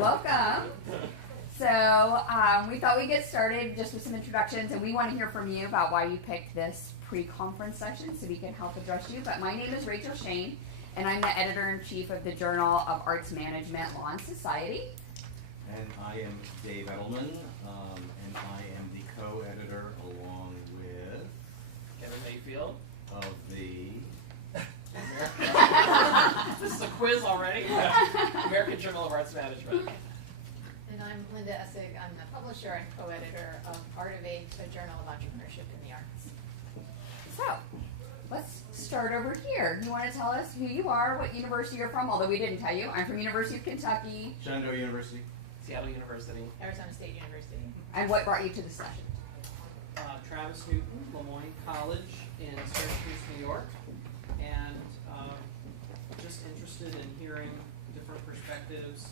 Welcome. So we thought we'd get started just with some introductions, and we want to hear from you about why you picked this pre-conference session so we can help address you. But my name is Rachel Shane, and I'm the editor-in-chief of the Journal of Arts Management, Law and Society. And I am Dave Edelman, and I am the co-editor along with Kevin Maifeld of the This is a quiz already. American Journal of Arts Management. And I'm Linda Essig. I'm the publisher and co-editor of Artivate, a journal of entrepreneurship in the arts. So let's start over here. You want to tell us who you are, what university you're from? Although we didn't tell you. I'm from University of Kentucky. Shenandoah University. Seattle University. Arizona State University. And what brought you to the session? Travis Newton, Lemoyne College in Syracuse, New York. And just interested in hearing different perspectives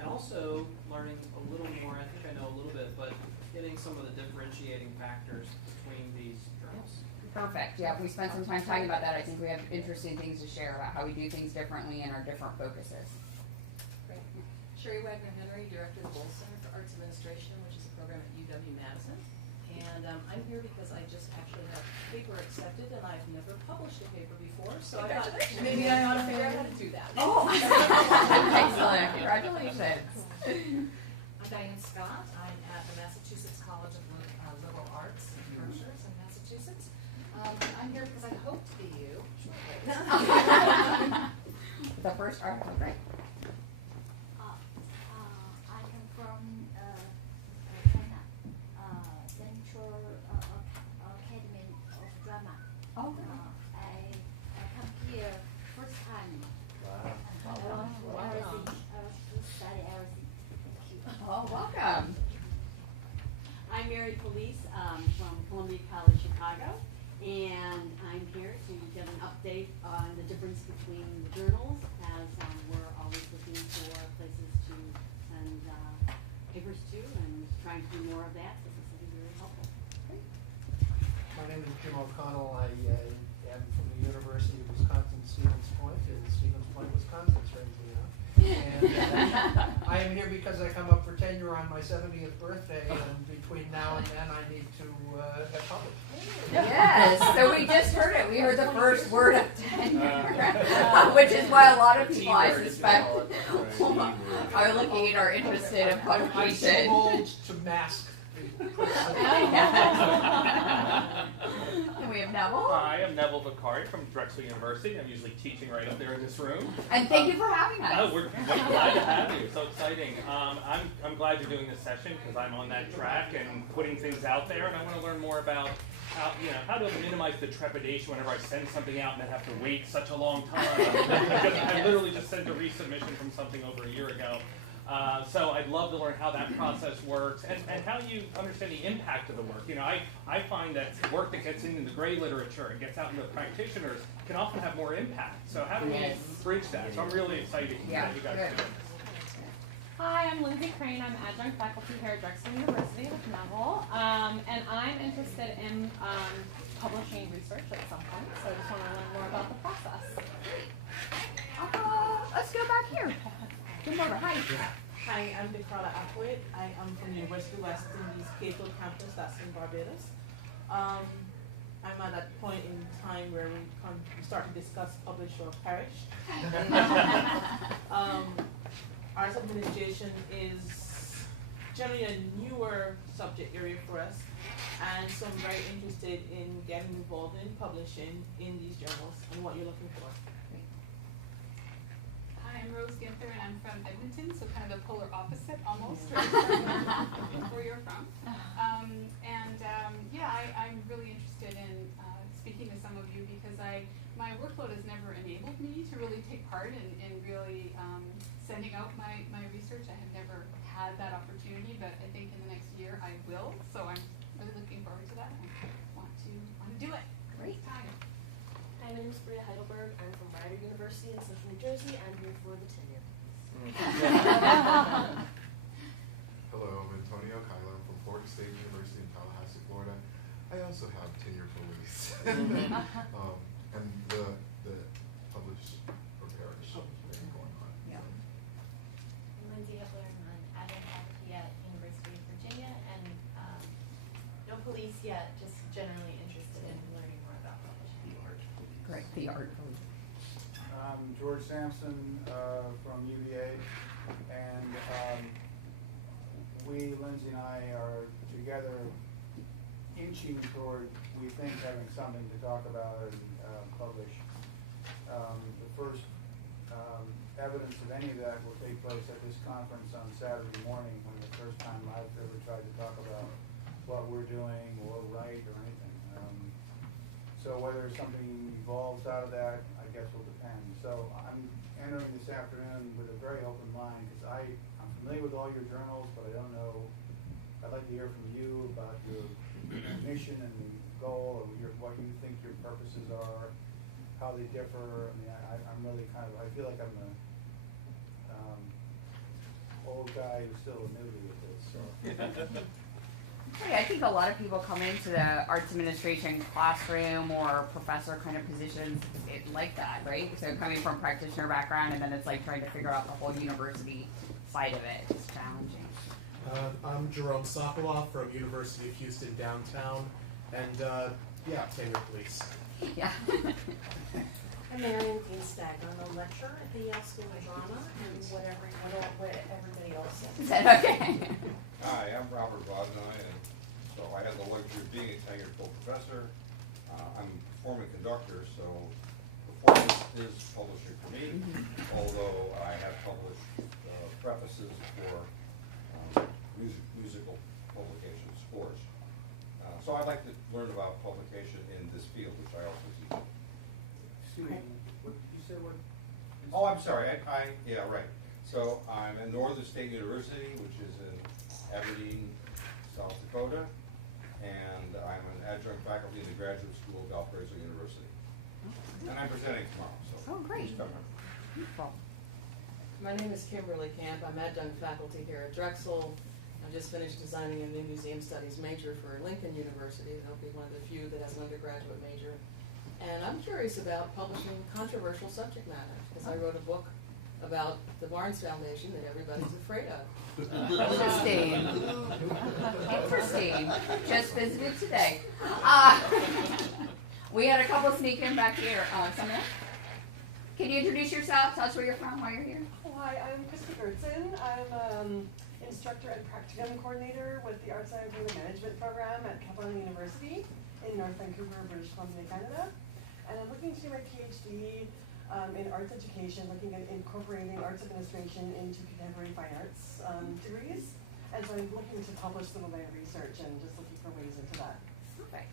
and also learning a little more. I think I know a little bit, but getting some of the differentiating factors between these journals. Perfect. Yeah, if we spent some time talking about that, I think we have interesting things to share about how we do things differently and our different focuses. Great. Sherry Wagner-Henry, Director of the Bowles Center for Arts Administration, which is a program at UW-Madison. And I'm here because I just actually have paper accepted, and I've never published a paper before, so I thought maybe I ought to figure out how to do that. Oh, excellent. Congratulations. I'm Diane Scott. I'm at the Massachusetts College of Liberal Arts in Berkshire in Massachusetts. I'm here because I hope to be you shortly. The first article, right? I come from China, Central Academy of Drama. Oh, I come here first time. Wow. I was to study everything. Thank you. oh, welcome. I'm Mary Police from Columbia College, Chicago, and I'm here to give an update on the difference between the journals, as we're always looking for places to send papers to and trying to do more of that. So this will be very helpful. My name is Jim O'Connell. I am from the University of Wisconsin-Stevens Point in Stevens Point, Wisconsin, strangely enough. And I am here because I come up for tenure on my 70th birthday, and between now and then I need to have published. Yes, so we just heard it. We heard the first word of tenure, which is why a lot of people, I suspect, are looking or interested in I'm publication. too old to mask the And we have Neville. Hi, I'm Neville Vicari from Drexel University. I'm usually teaching right up there in this room. And thank you for having us. Oh, we're glad to have you. So exciting. I'm glad you're doing this session because I'm on that track and putting things out there, and I want to learn more about how to minimize the trepidation whenever I send something out and then have to wait such a long time. I literally just sent a resubmission from something over a year ago. So I'd love to learn how that process works and how you understand the impact of the work. I find that work that gets into the gray literature and gets out into the practitioners can often have more impact. So how do we bridge that? So I'm really excited that you guys do this. Hi, I'm Lindsay Crane. I'm adjunct faculty here at Drexel University with Neville, and I'm interested in publishing research at some point, so I just want to learn more about the process. Let's go back here. Come over. Hi. Hi, I'm DeCarla Ackwood. I am from the University of West Indies Cato campus, that's in Barbados. I'm at that point in time where we start to discuss publish or perish. Arts administration is generally a newer subject area for us, and so I'm very interested in getting involved in publishing in these journals and what you're looking for. Hi, I'm Rose Ginther, and I'm from Edmonton, so kind of the polar opposite almost from where you're from. I'm really interested in speaking to some of you because my workload has never enabled me to really take part in really sending out my research. I have never had that opportunity, but I think in the next year I will. So I'm really looking forward to that. I want to do it. Great. Time. Hi, my name is Bria Heidelberg. I'm from Rider University in Central New Jersey. I'm here for the tenure. Hello, I'm Antonio Kyler. I'm from Florida State University in Tallahassee, Florida. I also have tenure police. And the publish or perish thing going on. Yeah. I'm Lindsay Hepler. expertise yet, just generally interested in learning more about publishing. Great, the art. George Sampson from UVA, and Lindsay and I, are together inching toward, we think, having something to talk about and publish. The first evidence of any of that will take place at this conference on Saturday morning, when the first time I've ever tried to talk about what we're doing or write or anything. So whether something evolves out of that, I guess will depend. So I'm entering this afternoon with a very open mind, because I'm familiar with all your journals, but I don't know. I'd like to hear from you about your mission and goal, or what you think your purposes are, how they differ. I mean, I'm really I feel like I'm the old guy who's still a newbie at this. So. I think a lot of people come into the arts administration classroom or professor kind of positions like that, right? So coming from practitioner background, and then it's like trying to figure out the whole university side of it. It's challenging. I'm Jerome Sokoloff from University of Houston downtown, and tenure police. Yeah. I'm Marion Dienstag. I'm a lecturer at the Yale School of Drama, and what everybody else says. Is that okay? Hi, I'm Robert Bosnai, and so I had the luxury of being a tenured full professor. I'm a performing conductor, so performance is publishing for me, although I have published prefaces for musical publication scores. So I'd like to learn about publication in this field, which I also teach. Excuse me, what did you say? Oh, I'm sorry. Yeah, right. So I'm at Northern State University, which is in Aberdeen, South Dakota, and I'm an adjunct faculty in the Graduate School of Valparaiso University. And I'm presenting tomorrow, so great. please come here. Wonderful. My name is Kimberly Camp. I'm adjunct faculty here at Drexel. I just finished designing a new museum studies major for Lincoln University. That'll be one of the few that has an undergraduate major. And I'm curious about publishing controversial subject matter, because I wrote a book about the Barnes Foundation that everybody's afraid of. Interesting. Interesting. Just visited today. We had a couple sneak in back here. Someone? Can you introduce yourself? Tell us where you're from, why you're here. Hi, I'm Krista Gertzen. I'm instructor and practicum coordinator with the Arts Science and Management program at Capilano University in North Vancouver, British Columbia, Canada. And I'm looking to do my PhD in arts education, looking at incorporating arts administration into contemporary fine arts degrees. And so I'm looking to publish some of my research and just looking for ways into that. Perfect.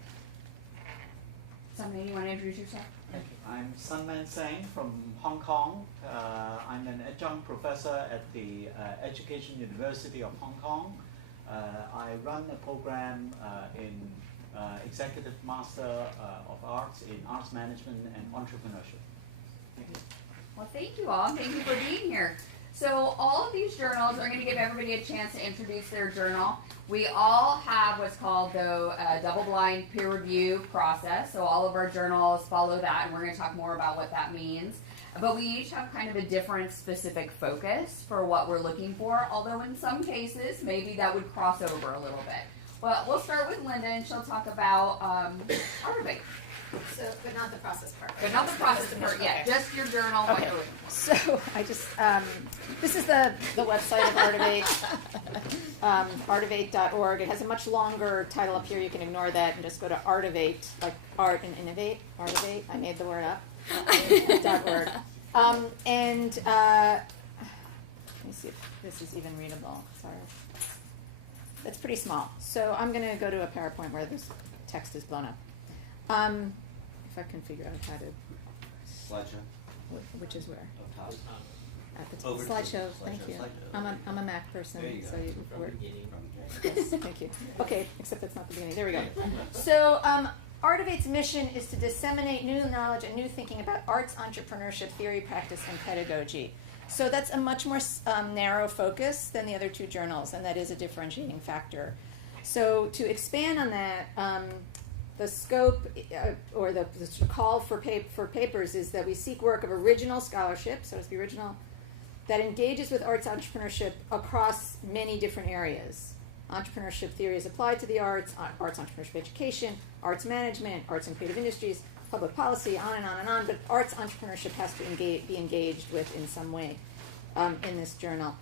Somebody, you want to introduce yourself? Thank you. I'm Sun Man Sang from Hong Kong. I'm an adjunct professor at the Education University of Hong Kong. I run a program in Executive Master of Arts in Arts Management and Entrepreneurship. Thank you. Well, thank you all. Thank you for being here. So all of these journals are going to give everybody a chance to introduce their journal. We all have what's called the double-blind peer review process. So all of our journals follow that, and we're going to talk more about what that means. But we each have kind of a different specific focus for what we're looking for, although in some cases, maybe that would cross over a little bit. Well, we'll start with Linda, and she'll talk about Artivate. So, but not the process part. Right? But not the process part yet, just your journal. Okay. So I just, this is the website of Artivate, artivate.org. It has a much longer title up here. You can ignore that and just go to Artivate, like art and innovate, Artivate. I made the word up. .org. Let me see if this is even readable. Sorry. That's pretty small. So I'm going to go to a PowerPoint where this text is blown up. If I can figure out how to... Slideshow. Which is where? Up top. At the Over to slideshow. Thank you. I'm a Mac person, so you work. Yes, thank you. Okay, except that's not the beginning. There we go. So Artivate's mission is to disseminate new knowledge and new thinking about arts, entrepreneurship, theory, practice, and pedagogy. So that's a much more narrow focus than the other two journals, and that is a differentiating factor. So to expand on that, the scope or the call for papers is that we seek work of original scholarship, so it's the original, that engages with arts entrepreneurship across many different areas. entrepreneurship theory is applied to the arts, arts entrepreneurship education, arts management, arts and creative industries, public policy, on and on and on. But arts entrepreneurship has to be engaged with in some way in this journal.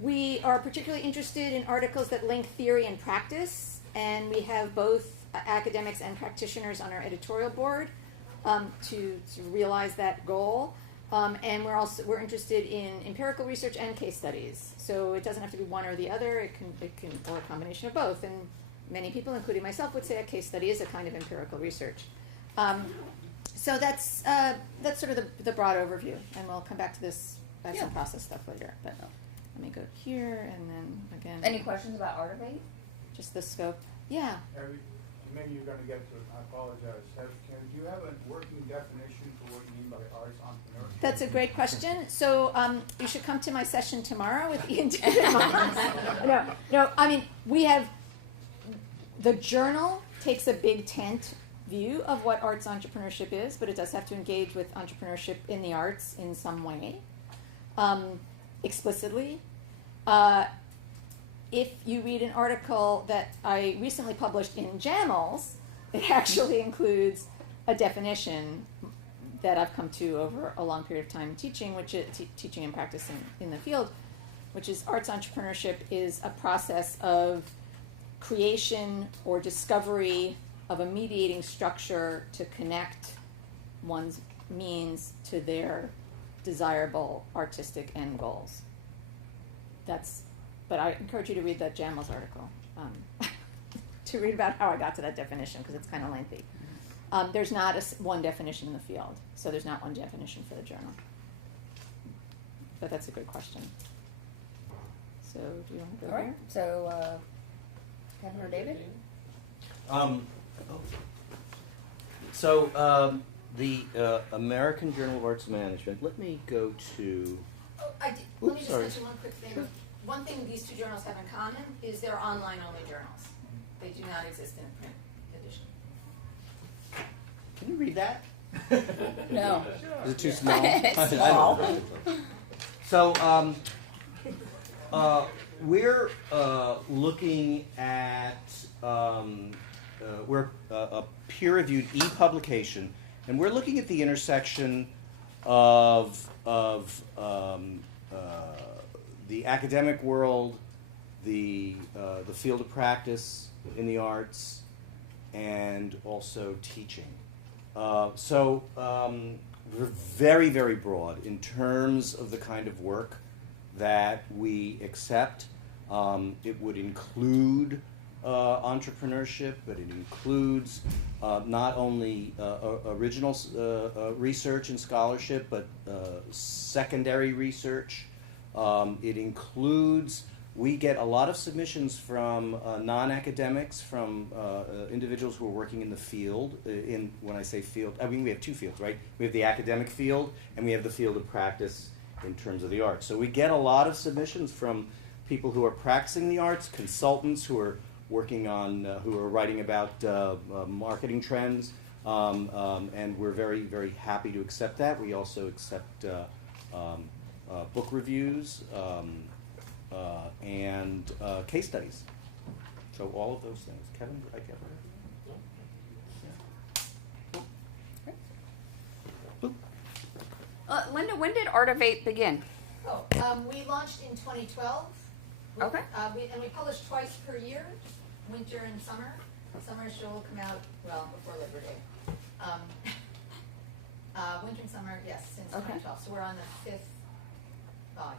We are particularly interested in articles that link theory and practice, and we have both academics and practitioners on our editorial board to realize that goal. And we're interested in empirical research and case studies. So it doesn't have to be one or the other. It can or a combination of both. And many people, including myself, would say a case study is a kind of empirical research. So that's sort of the broad overview, and we'll come back to this some process stuff later. But let me go here and then again. Any questions about Artivate? Just the scope. Yeah. Maybe you're going to get to it. I apologize. Do you have a working definition for what you mean by arts entrepreneurship? That's a great question. So you should come to my session tomorrow with Ian. No. I mean, we have the journal takes a big tent view of what arts entrepreneurship is, but it does have to engage with entrepreneurship in the arts in some way, explicitly. If you read an article that I recently published in JAMLs, it actually includes a definition that I've come to over a long period of time teaching, which is teaching and practicing in the field, which is arts entrepreneurship is a process of creation or discovery of a mediating structure to connect one's means to their desirable artistic end goals. But I encourage you to read that JAMLs article to read about how I got to that definition, because it's kind of lengthy. There's not one definition in the field, so there's not one definition for the journal. But that's a good question. So do you want to go All there? right. So Kevin or David? The American Journal of Arts Management. Let me go to. Let me just mention one quick thing. Sure. One thing these two journals have in common is they're online-only journals. They do not exist in a print edition. Can you read that? No. Is it too small? It's small. So we're looking at we're a peer-reviewed e-publication, and we're looking at the intersection of the academic world, the field of practice in the arts, and also teaching. We're very, very broad in terms of the kind of work that we accept. It would include entrepreneurship, but it includes not only original research and scholarship, but secondary research. It includes, we get a lot of submissions from non-academics, from individuals who are working in the field. When I say field, I mean we have two fields, right? We have the academic field, and we have the field of practice in terms of the arts. So we get a lot of submissions from people who are practicing the arts, consultants who are working on, who are writing about marketing trends, and we're very, very happy to accept that. We also accept book reviews and case studies. So all of those things. Kevin, did I get that? Linda, when did Artivate begin? We launched in 2012. Okay. And we publish twice per year, winter and summer. Summer show will come out, before Labor Day. Winter and summer, yes, since 2012. So we're on the 5th volume.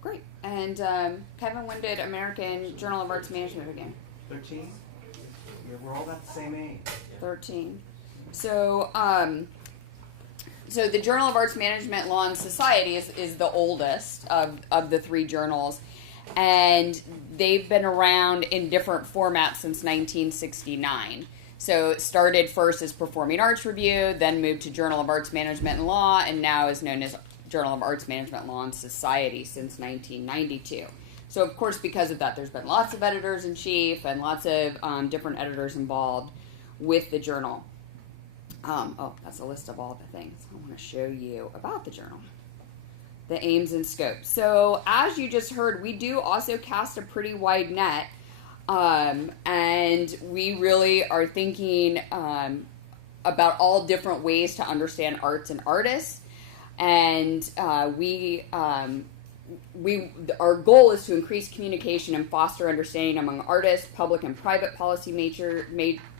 Great. And Kevin, when did American Journal of Arts Management begin? 13. We're all about the same age. 13. So, so the Journal of Arts Management Law and Society is the oldest of the three journals, and they've been around in different formats since 1969. So it started first as Performing Arts Review, then moved to Journal of Arts Management and Law, and now is known as Journal of Arts Management Law and Society since 1992. So of course, because of that, there's been lots of editors-in-chief and lots of different editors involved with the journal. That's a list of all the things I want to show you about the journal. the aims and scope. So as you just heard, we do also cast a pretty wide net, and we really are thinking about all different ways to understand arts and artists. And our goal is to increase communication and foster understanding among artists, public and private policy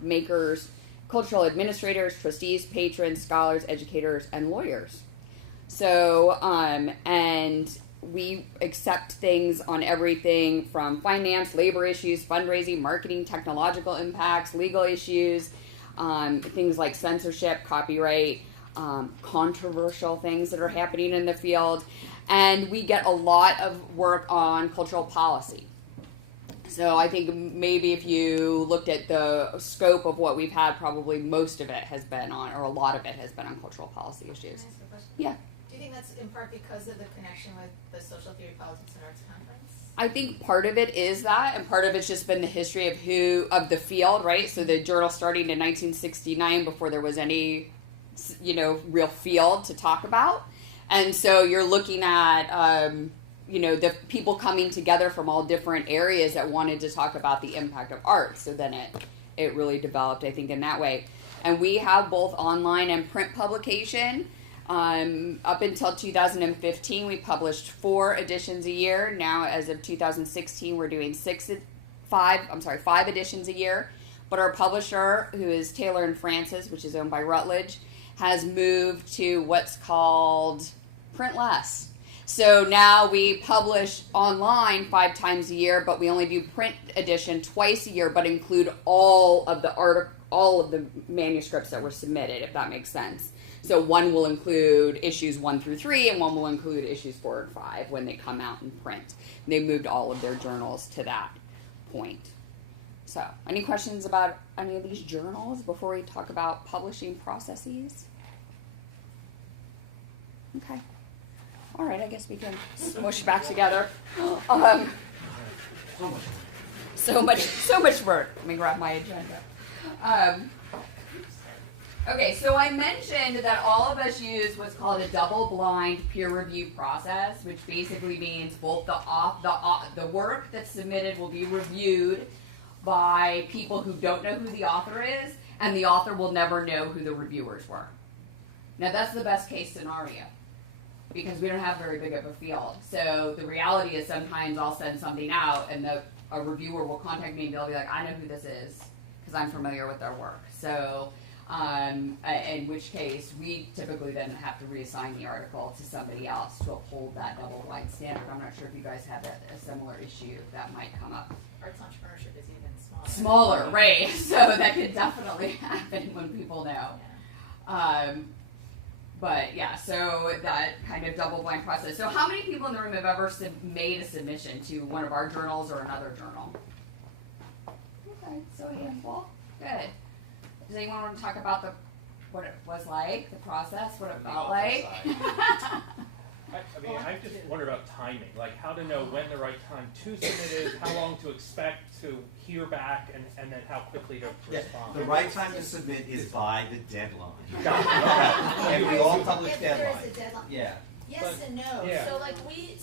makers, cultural administrators, trustees, patrons, scholars, educators, and lawyers. So, and we accept things on everything from finance, labor issues, fundraising, marketing, technological impacts, legal issues, things like censorship, copyright, controversial things that are happening in the field. And we get a lot of work on cultural policy. So I think maybe if you looked at the scope of what we've had, probably most of it has been on, or a lot of it has been on cultural policy issues. Can I ask a question? Yeah. Do you think that's in part because of the connection with the Social Theory, Politics, and Arts Conference? I think part of it is that, and part of it's just been the history of the field, right? So the journal starting in 1969 before there was any, real field to talk about. And so you're looking at, the people coming together from all different areas that wanted to talk about the impact of art. So then it really developed, I think, in that way. And we have both online and print publication. Up until 2015, we published 4 editions a year. Now, as of 2016, we're doing 5 editions a year. But our publisher, who is Taylor and Francis, which is owned by Routledge, has moved to what's called print less. So now we publish online 5 times a year, but we only do print edition twice a year, but include all of the manuscripts that were submitted, if that makes sense. So one will include issues 1 through 3, and one will include issues 4 and 5 when they come out in print. And they moved all of their journals to that point. So, any questions about any of these journals before we talk about publishing processes? Okay. All right, I guess we can smush back together. So much work. Let me grab my agenda. Okay, so I mentioned that all of us use what's called a double-blind peer review process, which basically means both the work that's submitted will be reviewed by people who don't know who the author is, and the author will never know who the reviewers were. Now, that's the best-case scenario, because we don't have very big of a field. So the reality is sometimes I'll send something out, and a reviewer will contact me, and they'll be like, I know who this is, because I'm familiar with their work. So in which case, we typically then have to reassign the article to somebody else to uphold that double-blind standard. I'm not sure if you guys have a similar issue that might come up. Arts entrepreneurship is even smaller. Smaller, right. So that could definitely happen when people know. Yeah. But yeah, so that kind of double-blind process. So how many people in the room have ever made a submission to one of our journals or another journal? Okay, so a handful. Good. Does anyone want to talk about what it was like, the process, what it felt like? I just wonder about timing, like how to know when the right time to submit is, how long to expect to hear back, and then how quickly to respond. The right time to submit is by the deadline. Got it. And we all publish There deadlines. is a deadline. Yeah. Yes and no. Yeah. So like we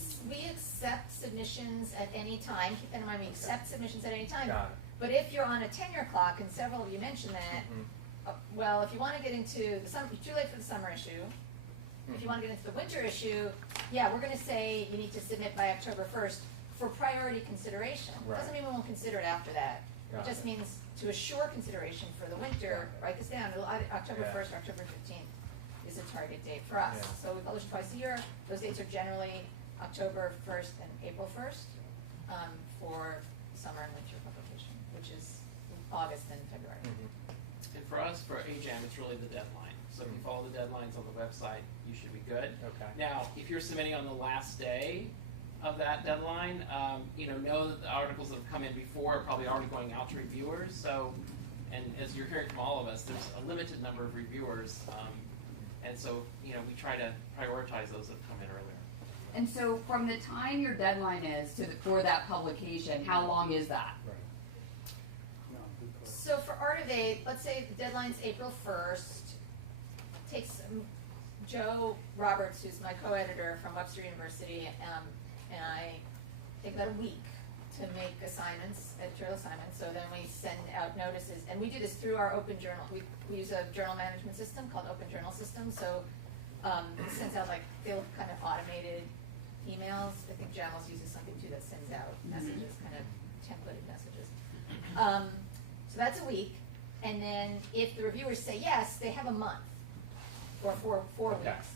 accept submissions at any time. Keep in mind we accept submissions at any time. Got it. But if you're on a tenure clock, and several of you mentioned that, well, if you want to get into the summer, too late for the summer issue. If you want to get into the winter issue, yeah, we're going to say you need to submit by October 1st for priority consideration. Right. Doesn't mean we won't consider it after that. Got It just it. means to assure consideration for the winter, write this down, October Yeah. 1st or October 15th is a target date for us. Yeah. So we publish twice a year. Those dates are generally October 1st and April 1st for summer and winter publication, which is August and February. And for us, for AJAM, it's really the deadline. So if you follow the deadlines on the website, you should be good. Okay. Now, if you're submitting on the last day of that deadline, know that the articles that have come in before are probably already going out to reviewers. So, and as you're hearing from all of us, there's a limited number of reviewers, and so we try to prioritize those that come in earlier. And so from the time your deadline is for that publication, how long is that? So for Artivate, let's say the deadline's April 1st, takes Joe Roberts, who's my co-editor from Webster University, and I take about a week to make assignments, editorial assignments. So then we send out notices, and we do this through our open journal. We use a journal management system called Open Journal System. So it sends out like they'll kind of automated emails. I think Jamels uses something too that sends out messages, kind of templated messages. So that's a week, and then if the reviewers say yes, they have a month or four weeks.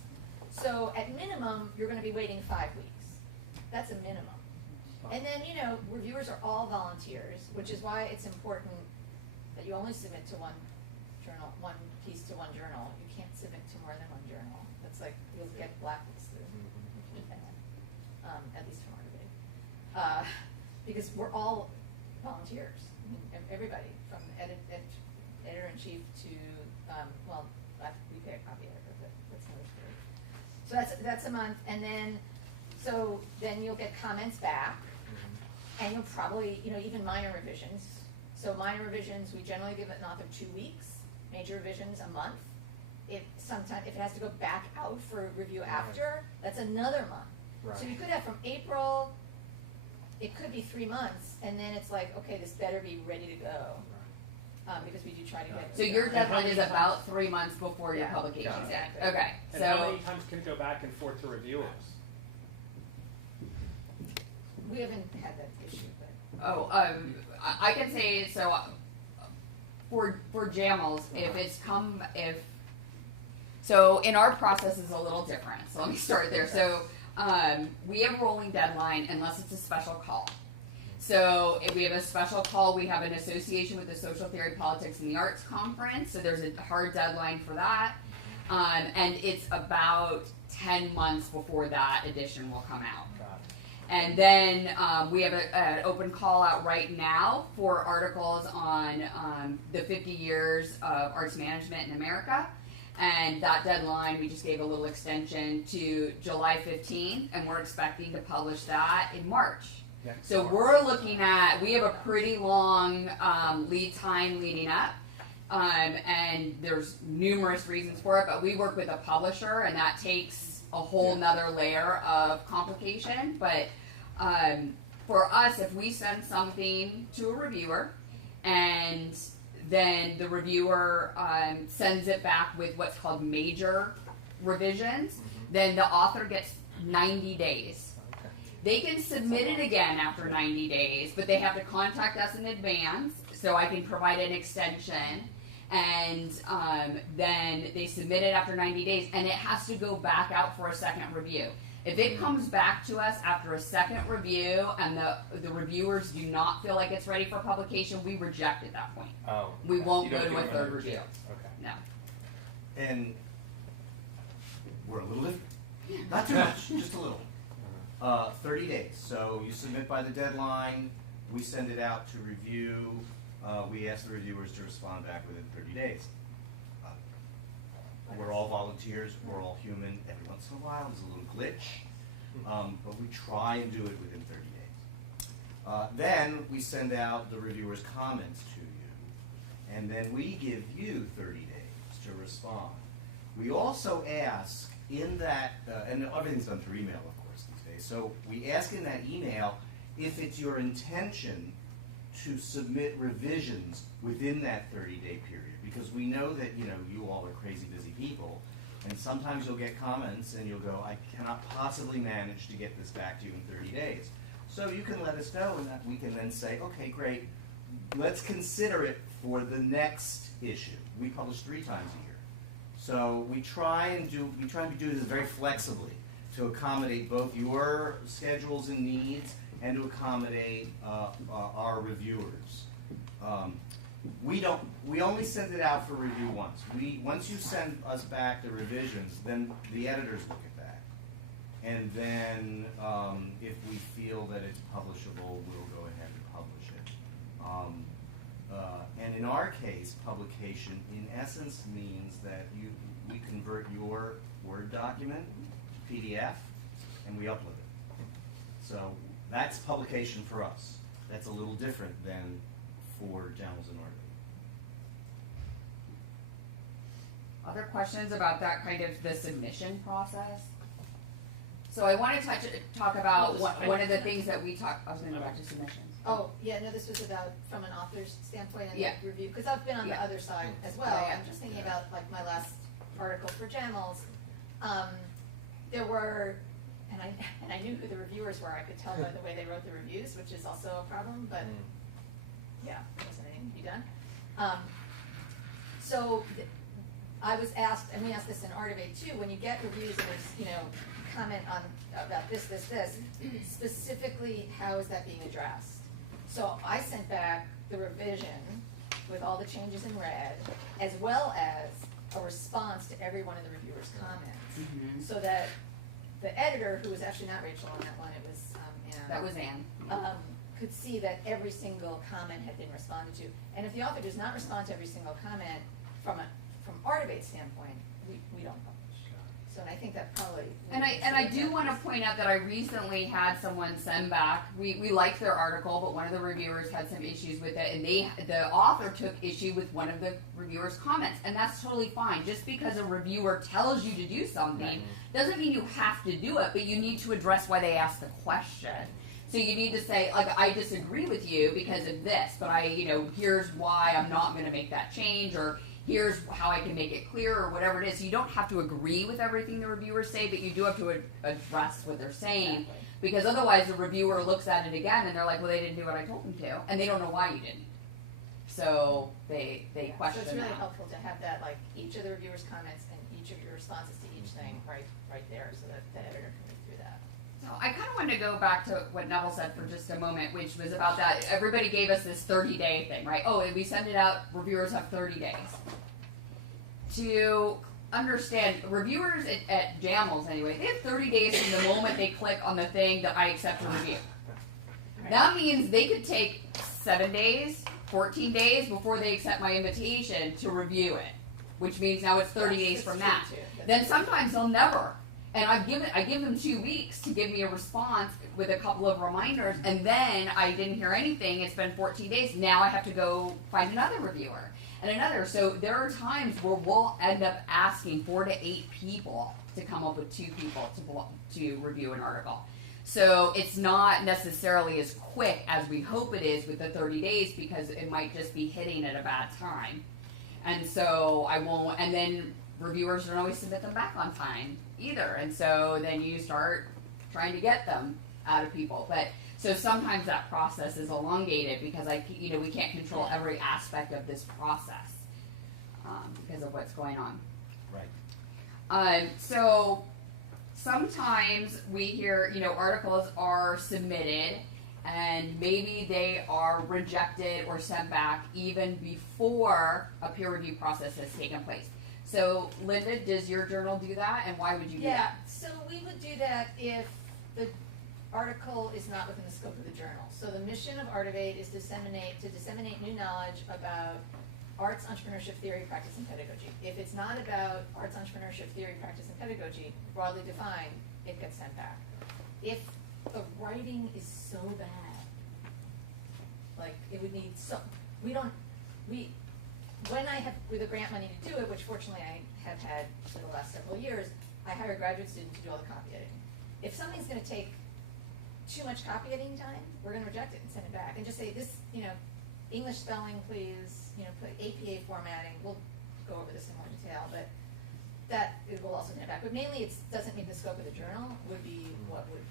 So at minimum, you're going to be waiting 5 weeks. That's a minimum. And then, you know, reviewers are all volunteers, which is why it's important that you only submit to one journal, one piece to one journal. You can't submit to more than one journal. That's like, you'll get blacklisted, at least from Artivate. Because we're all volunteers. I mean, everybody, from editor-in-chief to, we pay a copy editor, but that's another story. So that's a month, and then, so then you'll get comments back. And you'll probably, you know, even minor revisions. So minor revisions, we generally give an author 2 weeks. Major revisions, a month. If it has to go back out for review after, that's another month. Right. So you could have from April, it could be 3 months, and then it's like, okay, this better be ready to go. Because we do try to get. So your deadline is about 3 months before your publication. Exactly. Okay. And how many times can it go back and forth to reviewers? We haven't had that issue, but. Oh, I can say, so for Jamels, so in our process is a little different. So let me start there. So we have a rolling deadline unless it's a special call. So if we have a special call, we have an association with the Social Theory, Politics, and the Arts Conference. So there's a hard deadline for that. And it's about 10 months before that edition will come out. And then we have an open call out right now for articles on the 50 years of arts management in America. And that deadline, we just gave a little extension to July 15th, and we're expecting to publish that in March. So we're looking at, we have a pretty long lead time leading up. And there's numerous reasons for it, but we work with a publisher, and that takes a whole nother layer of complication. But for us, if we send something to a reviewer and then the reviewer sends it back with what's called major revisions, then the author gets 90 days. They can submit it again after 90 days, but they have to contact us in advance so I can provide an extension. And then they submit it after 90 days, and it has to go back out for a second review. If it comes back to us after a second review and the reviewers do not feel like it's ready for publication, we reject at that point. Oh. We okay. won't You go don't to give a them third another review. chance. Okay. No. And we're a little different. Not too much, just a little. 30 days. So you submit by the deadline, we send it out to review, we ask the reviewers to respond back within 30 days. We're all volunteers, we're all human. Every once in a while there's a little glitch, but we try and do it within 30 days. Then we send out the reviewers' comments to you, and then we give you 30 days to respond. We also ask in that, and everything's done through email, of course, these days. So we ask in that email if it's your intention to submit revisions within that 30-day period, because we know that you all are crazy busy people, and sometimes you'll get comments and you'll go, I cannot possibly manage to get this back to you in 30 days. So you can let us know, and that we can then say, okay, great, let's consider it for the next issue. We publish 3 times a year. So we try and do this very flexibly to accommodate both your schedules and needs and to accommodate our reviewers. We only send it out for review once. Once you send us back the revisions, then the editors look at that. And then if we feel that it's publishable, we'll go ahead and publish it. And in our case, publication in essence means that we convert your Word document to PDF and we upload it. So that's publication for us. That's a little different than for Jamels and Artivate. Other questions about that kind of the submission process? So I want to talk about one of the things that we talked. I was going to go back to submissions. Oh, yeah, no, this was about from an author's standpoint and Yeah. review, because I've been on the other side as well. Yeah, yeah. I'm just thinking about like my last article for Journals. There were, and I knew who the reviewers were. I could tell by the way they wrote the reviews, which is also a problem. But yeah, there wasn't anything to be done. I was asked, and we asked this in Artivate too. When you get reviews and there's comment on about this, specifically, how is that being addressed? So I sent back the revision with all the changes in red, as well as a response to every one of the reviewers' comments, so that the editor, who was actually not Rachel on that one, it was Anne. That was Anne. Could see that every single comment had been responded to. And if the author does not respond to every single comment from Artivate's standpoint, we don't publish. So I think that probably. And I do want to point out that I recently had someone send back. We liked their article, but one of the reviewers had some issues with it, and the author took issue with one of the reviewers' comments, and that's totally fine. Just because a reviewer tells you to do something doesn't mean you have to do it, but you need to address why they asked the question. So you need to say, like, I disagree with you because of this, but here's why I'm not going to make that change, or here's how I can make it clear, or whatever it is. So you don't have to agree with everything the reviewers say, but you do have to address what they're saying, because otherwise the reviewer looks at it again and they're like, well, they didn't do what I told them to, and they don't know why you didn't. So they question So it's really that. helpful to have that, like, each of the reviewers' comments and each of your responses to each thing right there, so that the editor can read through that. So I kind of wanted to go back to what Neville said for just a moment, which was about that. Everybody gave us this 30-day thing, right? Oh, and we send it out, reviewers have 30 days. To understand, reviewers at JAMLs anyway, they have 30 days from the moment they click on the thing that I accept a review. That means they could take 7 days, 14 days before they accept my invitation to review it, which means now it's 30 days from that. Then sometimes they'll never. And I give them 2 weeks to give me a response with a couple of reminders, and then I didn't hear anything. It's been 14 days. Now I have to go find another reviewer and another. So there are times where we'll end up asking 4 to 8 people to come up with 2 people to review an article. So it's not necessarily as quick as we hope it is with the 30 days, because it might just be hitting at a bad time. And so I won't, and then reviewers don't always submit them back on time either, and so then you start trying to get them out of people. But so sometimes that process is elongated because we can't control every aspect of this process because of what's going on. Right. So sometimes we hear articles are submitted and maybe they are rejected or sent back even before a peer review process has taken place. So, Linda, does your journal do that, and why would you do that? So we would do that if the article is not within the scope of the journal. So the mission of Artivate is to disseminate new knowledge about arts, entrepreneurship, theory, practice, and pedagogy. If it's not about arts, entrepreneurship, theory, practice, and pedagogy, broadly defined, it gets sent back. If the writing is so bad, like it would need when I have with the grant money to do it, which fortunately I have had for the last several years, I hire a graduate student to do all the copy editing. If something's going to take too much copy editing time, we're going to reject it and send it back and just say this, English spelling, please, put APA formatting. We'll go over this in more detail, but that it will also send it back. But mainly, it doesn't meet the scope of the journal. Would be what would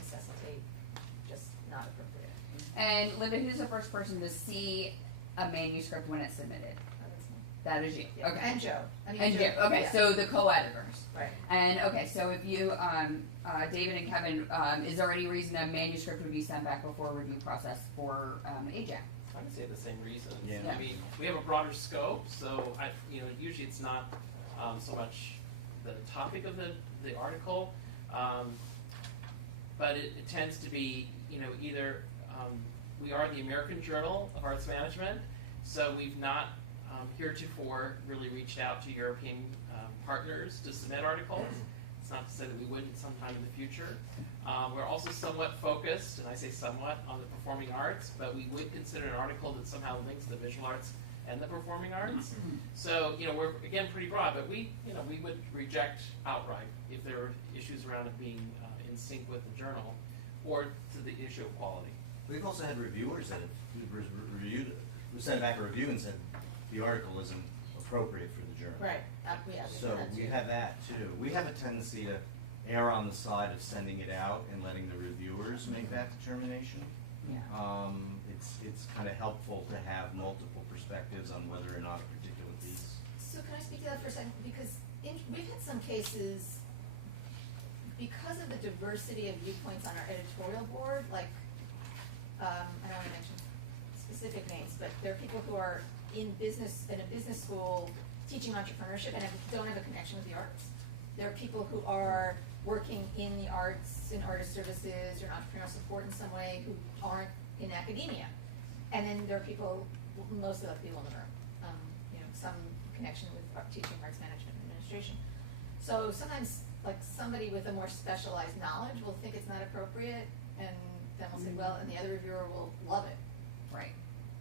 necessitate just not appropriate. And Linda, who's the first person to see a manuscript when it's submitted? That is you. Yeah. Okay. And Joe. And Joe. Okay, yeah. so the co-editors. Right. And okay, so if you, David and Kevin, is there any reason a manuscript would be sent back before a review process for AJAC? I would say the same reasons. Yeah. I mean, we have a broader scope, so usually it's not so much the topic of the article, but it tends to be either we are the American Journal of Arts Management, so we've not heretofore really reached out to European partners to submit articles. It's not to say that we wouldn't sometime in the future. We're also somewhat focused, and I say somewhat, on the performing arts, but we would consider an article that somehow links the visual arts and the performing arts. So, we're, again, pretty broad, but we would reject outright if there are issues around it being in sync with the journal or to the issue of quality. We've also had reviewers that have reviewed, who sent back a review and said the article isn't appropriate for the journal. Right. So we have that too. We have a tendency to err on the side of sending it out and letting the reviewers make that determination. Yeah. It's kind of helpful to have multiple perspectives on whether or not a particular piece. So can I speak to that for a second? Because we've had some cases, because of the diversity of viewpoints on our editorial board, like, I don't want to mention specific names, but there are people who are in a business school teaching entrepreneurship and don't have a connection with the arts. There are people who are working in the arts, in artist services, or in entrepreneurial support in some way, who aren't in academia. And then there are people, most of the people in the room, some connection with teaching, arts management, and administration. So sometimes, like, somebody with a more specialized knowledge will think it's not appropriate, and then we'll say, well, and the other reviewer will love it. Right.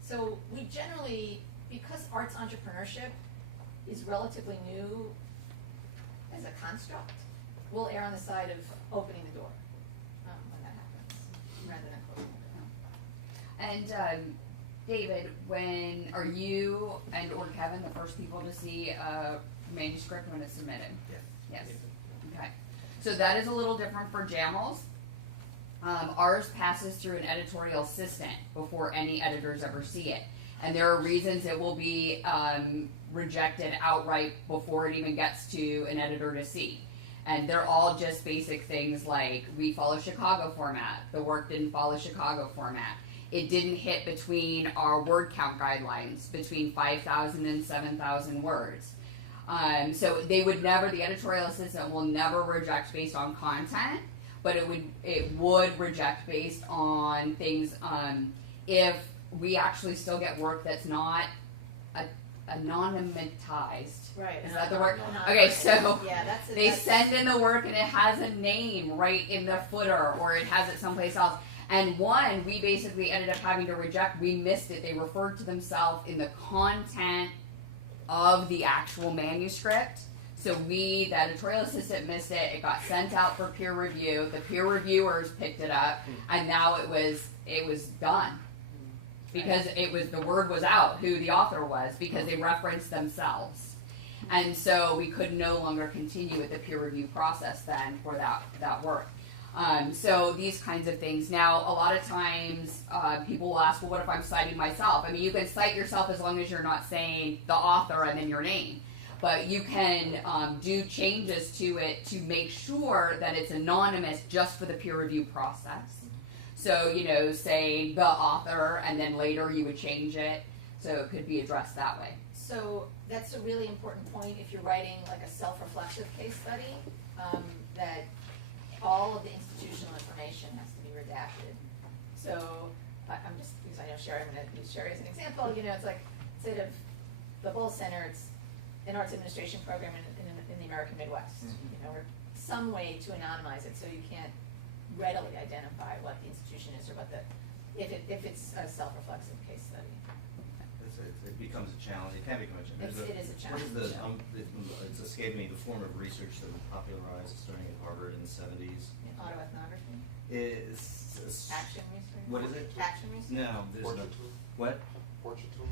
So we generally, because arts entrepreneurship is relatively new as a construct, we'll err on the side of opening the door when that happens, rather than closing the door. And David, when are you and or Kevin the first people to see a manuscript when it's submitted? Yes. Yes. Okay. So that is a little different for JAMLs. Ours passes through an editorial assistant before any editors ever see it. And there are reasons it will be rejected outright before it even gets to an editor to see. And they're all just basic things like, we follow Chicago format. The work didn't follow Chicago format. It didn't hit between our word count guidelines, between 5,000 and 7,000 words. So they would never, the editorial assistant will never reject based on content, but it would reject based on things, if we actually still get work that's not anonymatized. Right. Is that the word? Anonymized. Okay, so yeah, they send in the work and it has a name right in the footer, or it has it someplace else. And one, we basically ended up having to reject. We missed it. They referred to themselves in the content of the actual manuscript. So the editorial assistant missed it. It got sent out for peer review. The peer reviewers picked it up, and now it was done. Because the word was out, who the author was, because they referenced themselves. And so we could no longer continue with the peer review process then for that work. So these kinds of things. Now, a lot of times people will ask, well, what if I'm citing myself? I mean, you can cite yourself as long as you're not saying the author and then your name. But you can do changes to it to make sure that it's anonymous just for the peer review process. So, say the author, and then later you would change it, so it could be addressed that way. So that's a really important point if you're writing like a self-reflexive case study, that all of the institutional information has to be redacted. So I'm just, because I know Sherry, I'm going to use Sherry as an example, it's like, instead of the Bull Center, it's an arts administration program in the American Midwest, or some way to anonymize it so you can't readily identify what the institution is or if it's a self-reflexive case study. It becomes a challenge. It can become a challenge. It is a challenge. What is it's escaped me, the form of research that was popularized starting at Harvard in the 70s. In autoethnography? Is action research? What is it? Action research? No, there's no. What? Portraiture.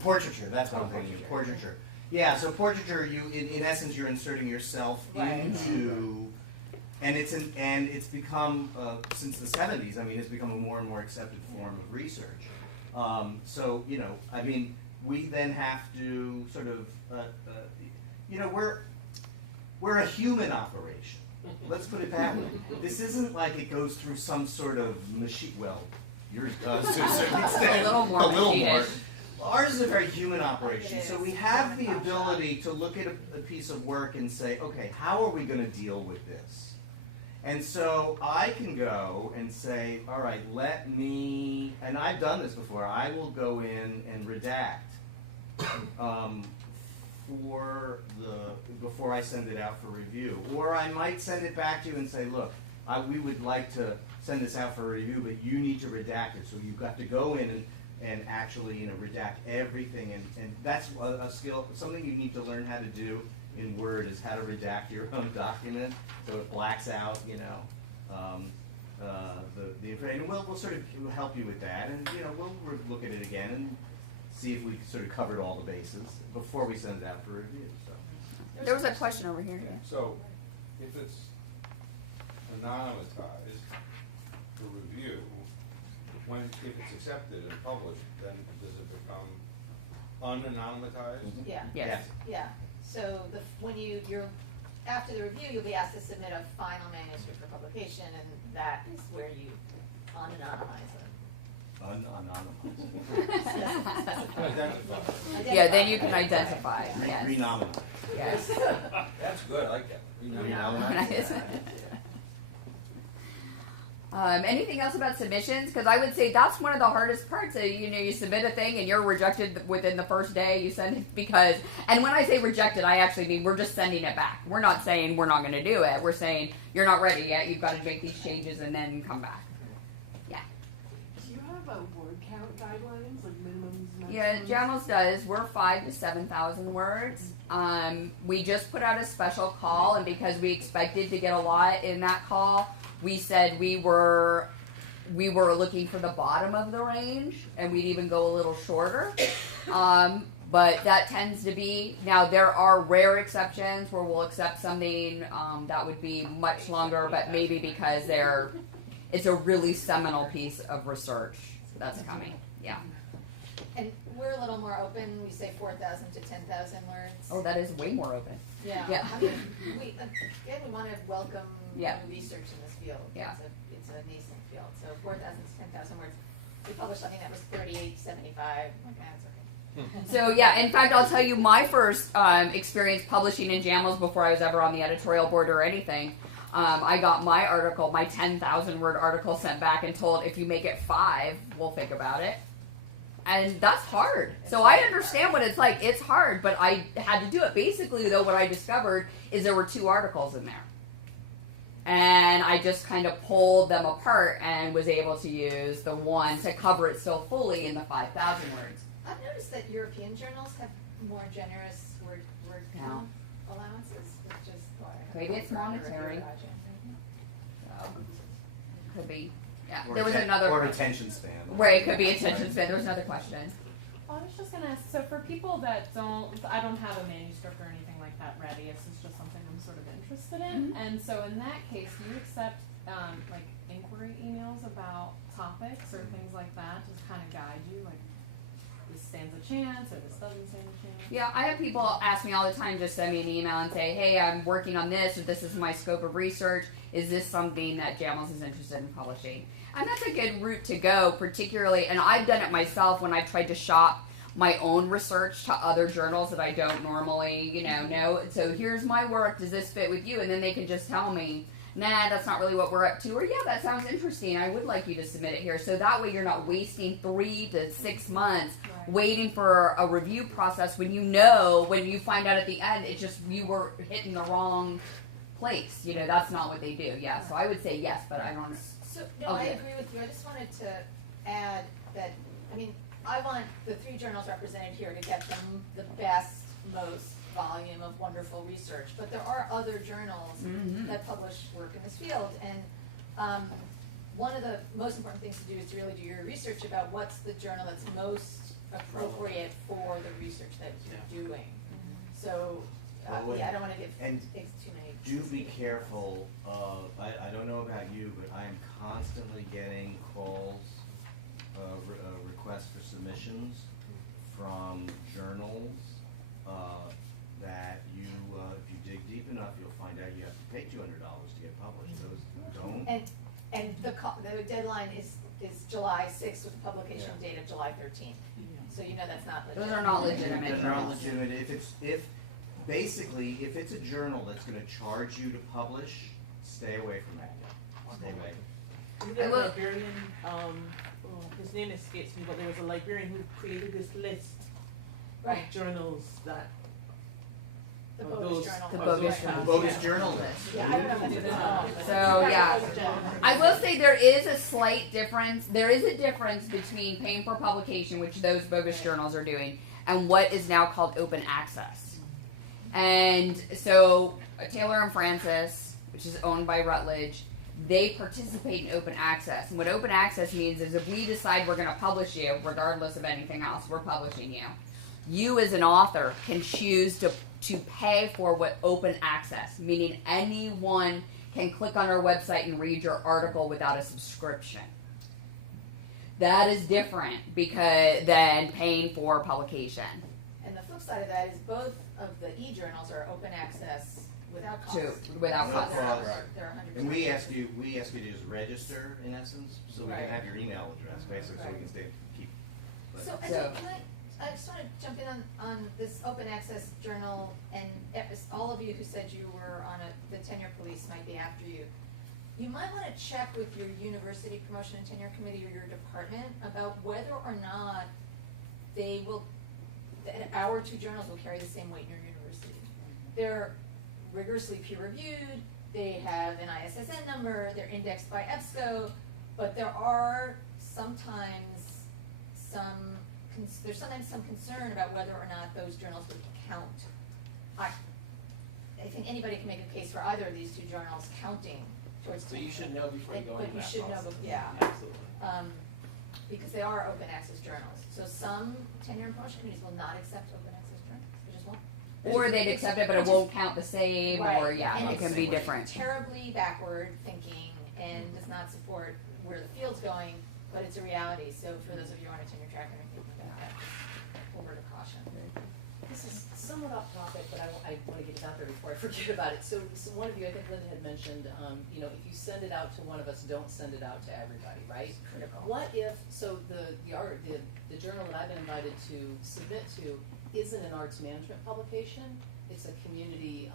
Portraiture. That's what I'm thinking. Portraiture. Yeah. So portraiture, in essence, you're inserting yourself into. And it's become since the 70s. I mean, it's become a more and more accepted form of research. So we then have to sort of, we're a human operation. Let's put it that way. This isn't like it goes through some sort of machine. Well, yours does to a certain extent. A little more. Ours is a very human operation. So we have the ability to look at a piece of work and say, okay, how are we going to deal with this? And so I can go and say, all right, and I've done this before, I will go in and redact before I send it out for review. Or I might send it back to you and say, look, we would like to send this out for review, but you need to redact it. So you've got to go in and actually, redact everything, and that's a skill, something you need to learn how to do in Word is how to redact your own document so it blacks out, the information. We'll sort of help you with that, and we'll look at it again and see if we sort of covered all the bases before we send it out for review. So there was a question over here. Yeah. So, if it's anonymatized for review, if it's accepted and published, then does it become unanonymatized? Yeah. Yes. Yeah. So when you're after the review, you'll be asked to submit a final manuscript for publication, and that is where you unanonymize it. Yeah, then you can identify. Yes. Renominate. Yes. That's good. I like that. Renominize. Anything else about submissions? Because I would say that's one of the hardest parts. You submit a thing and you're rejected within the first day you send it because, and when I say rejected, I actually mean we're just sending it back. We're not saying we're not going to do it. We're saying you're not ready yet. You've got to make these changes and then come back. Yeah. Do you have a word count guidelines, like minimums? Yeah, JAMLS does. We're 5,000 to 7,000 words. We just put out a special call, and because we expected to get a lot in that call, we said we were looking for the bottom of the range, and we'd even go a little shorter. But that tends to be, now there are rare exceptions where we'll accept something that would be much longer, but maybe because it's a really seminal piece of research that's coming. Yeah. And we're a little more open. We say 4,000 to 10,000 words. Oh, that is way more open. Yeah. Yeah. I mean, we want to welcome Yeah. new research in this field. Yeah. It's a nascent field. So 4,000 to 10,000 words. We published something that was 3875. That's okay. So yeah, in fact, I'll tell you my first experience publishing in JAMLS before I was ever on the editorial board or anything. I got my article, my 10,000 word article sent back and told if you make it 5, we'll think about it. And that's hard. So I understand what it's like. It's hard, but I had to do it. Basically, though, what I discovered is there were 2 articles in there. And I just kind of pulled them apart and was able to use the one to cover it so fully in the 5,000 words. I've noticed that European journals have more generous word count allowances, which is why. Maybe it's monetary. So, could be. Yeah. Or There was atten- another. or attention span. Right. It could be attention span. There was another question. I was just gonna ask, so for people that I don't have a manuscript or anything like that ready, this is just something I'm sort of interested in, Mm-hmm. and so in that case, do you accept like inquiry emails about topics or things like that to kind of guide you, like this stands a chance or this doesn't stand a chance? Yeah, I have people ask me all the time, just send me an email and say, hey, I'm working on this, or this is my scope of research. Is this something that JAMLS is interested in publishing? And that's a good route to go, particularly, and I've done it myself when I've tried to shop my own research to other journals that I don't normally, know. So here's my work, does this fit with you? And then they can just tell me, nah, that's not really what we're up to, or yeah, that sounds interesting, I would like you to submit it here. So that way you're not wasting 3 to 6 months waiting for a review process when when you find out at the end, it's just you were hitting the wrong place. That's not what they do. Yeah, so I would say yes, but I don't. So, no, I agree with you. I just wanted to add that, I want the 3 journals represented here to get them the best, most volume of wonderful research. But there are other journals that publish work in this field. And one of the most important things to do is to really do your research about what's the journal that's most appropriate for the research that you're doing. So, I don't want to give too many. Do be careful. I don't know about you, but I am constantly getting calls, requests for submissions from journals that if you dig deep enough, you'll find out you have to pay $200 to get published. Those don't. And the deadline is July 6th with the publication date of July 13th. So that's not legitimate. Those are not legitimate. They're not legitimate. If it's a journal that's going to charge you to publish, stay away from that. Stay away. There was a librarian, his name escapes me, but there was a librarian who created this list of journals that The bogus journal. The bogus journal. The bogus journalist. Yeah, I don't know if that's it. So yeah, I will say there is a slight difference. There is a difference between paying for publication, which those bogus journals are doing, and what is now called open access. And so Taylor and Francis, which is owned by Rutledge, they participate in open access. And what open access means is if we decide we're going to publish you, regardless of anything else, we're publishing you. You as an author can choose to pay for what open access, meaning anyone can click on our website and read your article without a subscription. That is different than paying for publication. And the flip side of that is both of the e-journals are open access without cost. Without cost. They're 100%. And we ask you to just register in essence, so we Right. can have your email address basically, so we can keep. So, I just want to jump in on this open access journal, and all of you who said you were on the tenure police might be after you. You might want to check with your university promotion and tenure committee or your department about whether or not our two journals will carry the same weight in your university. They're rigorously peer reviewed, they have an ISSN number, they're indexed by EBSCO, but there are sometimes there's sometimes some concern about whether or not those journals would count. I think anybody can make a case for either of these two journals counting towards So you should know before you go into that process. Yeah. Absolutely. Because they are open access journals. So some tenure and promotion committees will not accept open access journals. They just won't. Or they'd accept it, but it won't count the same, Right. or yeah, And it can it's be different. Terribly backward thinking and does not support where the field's going, but it's a reality. So for those of you on a tenure track and anything like that, just word of caution. This is somewhat off topic, but I want to get it out there before I forget about it. So one of you, I think Linda had mentioned, if you send it out to one of us, don't send it out to everybody, right? Critical. What if, so the journal that I've been invited to submit to isn't an arts management publication, it's a community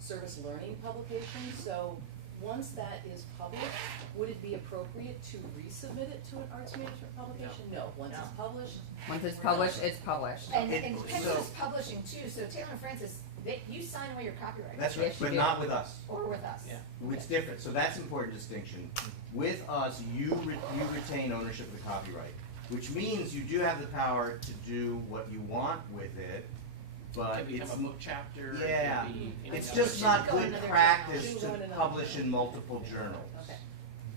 service learning publication, so once that is published, would it be appropriate to resubmit it to an arts management publication? No. Once it's published. Once it's published, it's published. And it depends who's publishing too. So Taylor and Francis, you sign away your copyright. That's right, but not with us. Or with us. Yeah. It's different, so that's an important distinction. With us, you retain ownership of the copyright, which means you do have the power to do what you want with it, but It can become a book chapter. it yeah, can be anything it's else. just not Go good another practice journal. to Go another publish journal. in multiple journals.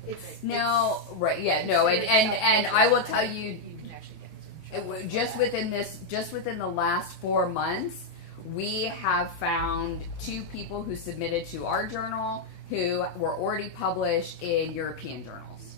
Okay. No, right, yeah, no, and I will tell you, You can actually get into trouble. just within the last 4 months, we have found 2 people who submitted to our journal who were already published in European journals.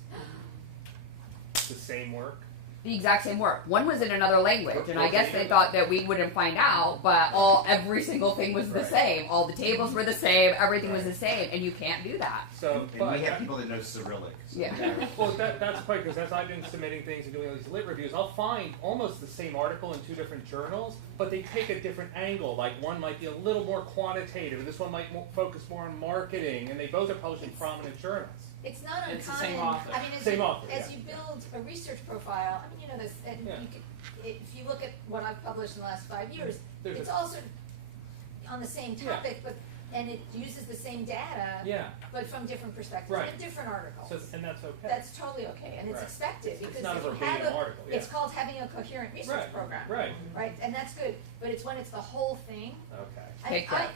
The same work. The exact same work. One was in another language, and I guess they thought that we wouldn't find out, but every single thing was the same. All the tables were the same, everything was the same, and you can't do that. So, And we have people that know Cyrillic. So Yeah. Well, that's quite because as I've been submitting things and doing these lit reviews, I'll find almost the same article in 2 different journals, but they take a different angle. Like one might be a little more quantitative, and this one might focus more on marketing, and they both are published in prominent journals. It's not uncommon. It's the same author. I mean, as you build a research profile, I mean, you know this, and Yeah. you could, if you look at what I've published in the last 5 years, There's it's all sort of on the same topic, and it uses the same data, Yeah. but from different perspectives, Right. and different articles. So, and that's okay. That's totally okay, and it's Right. expected, It's because not a if you verbatim have article, yeah. it's called having a coherent research Right, program. right. Right, and that's good, but it's when it's the whole thing. Okay. I'm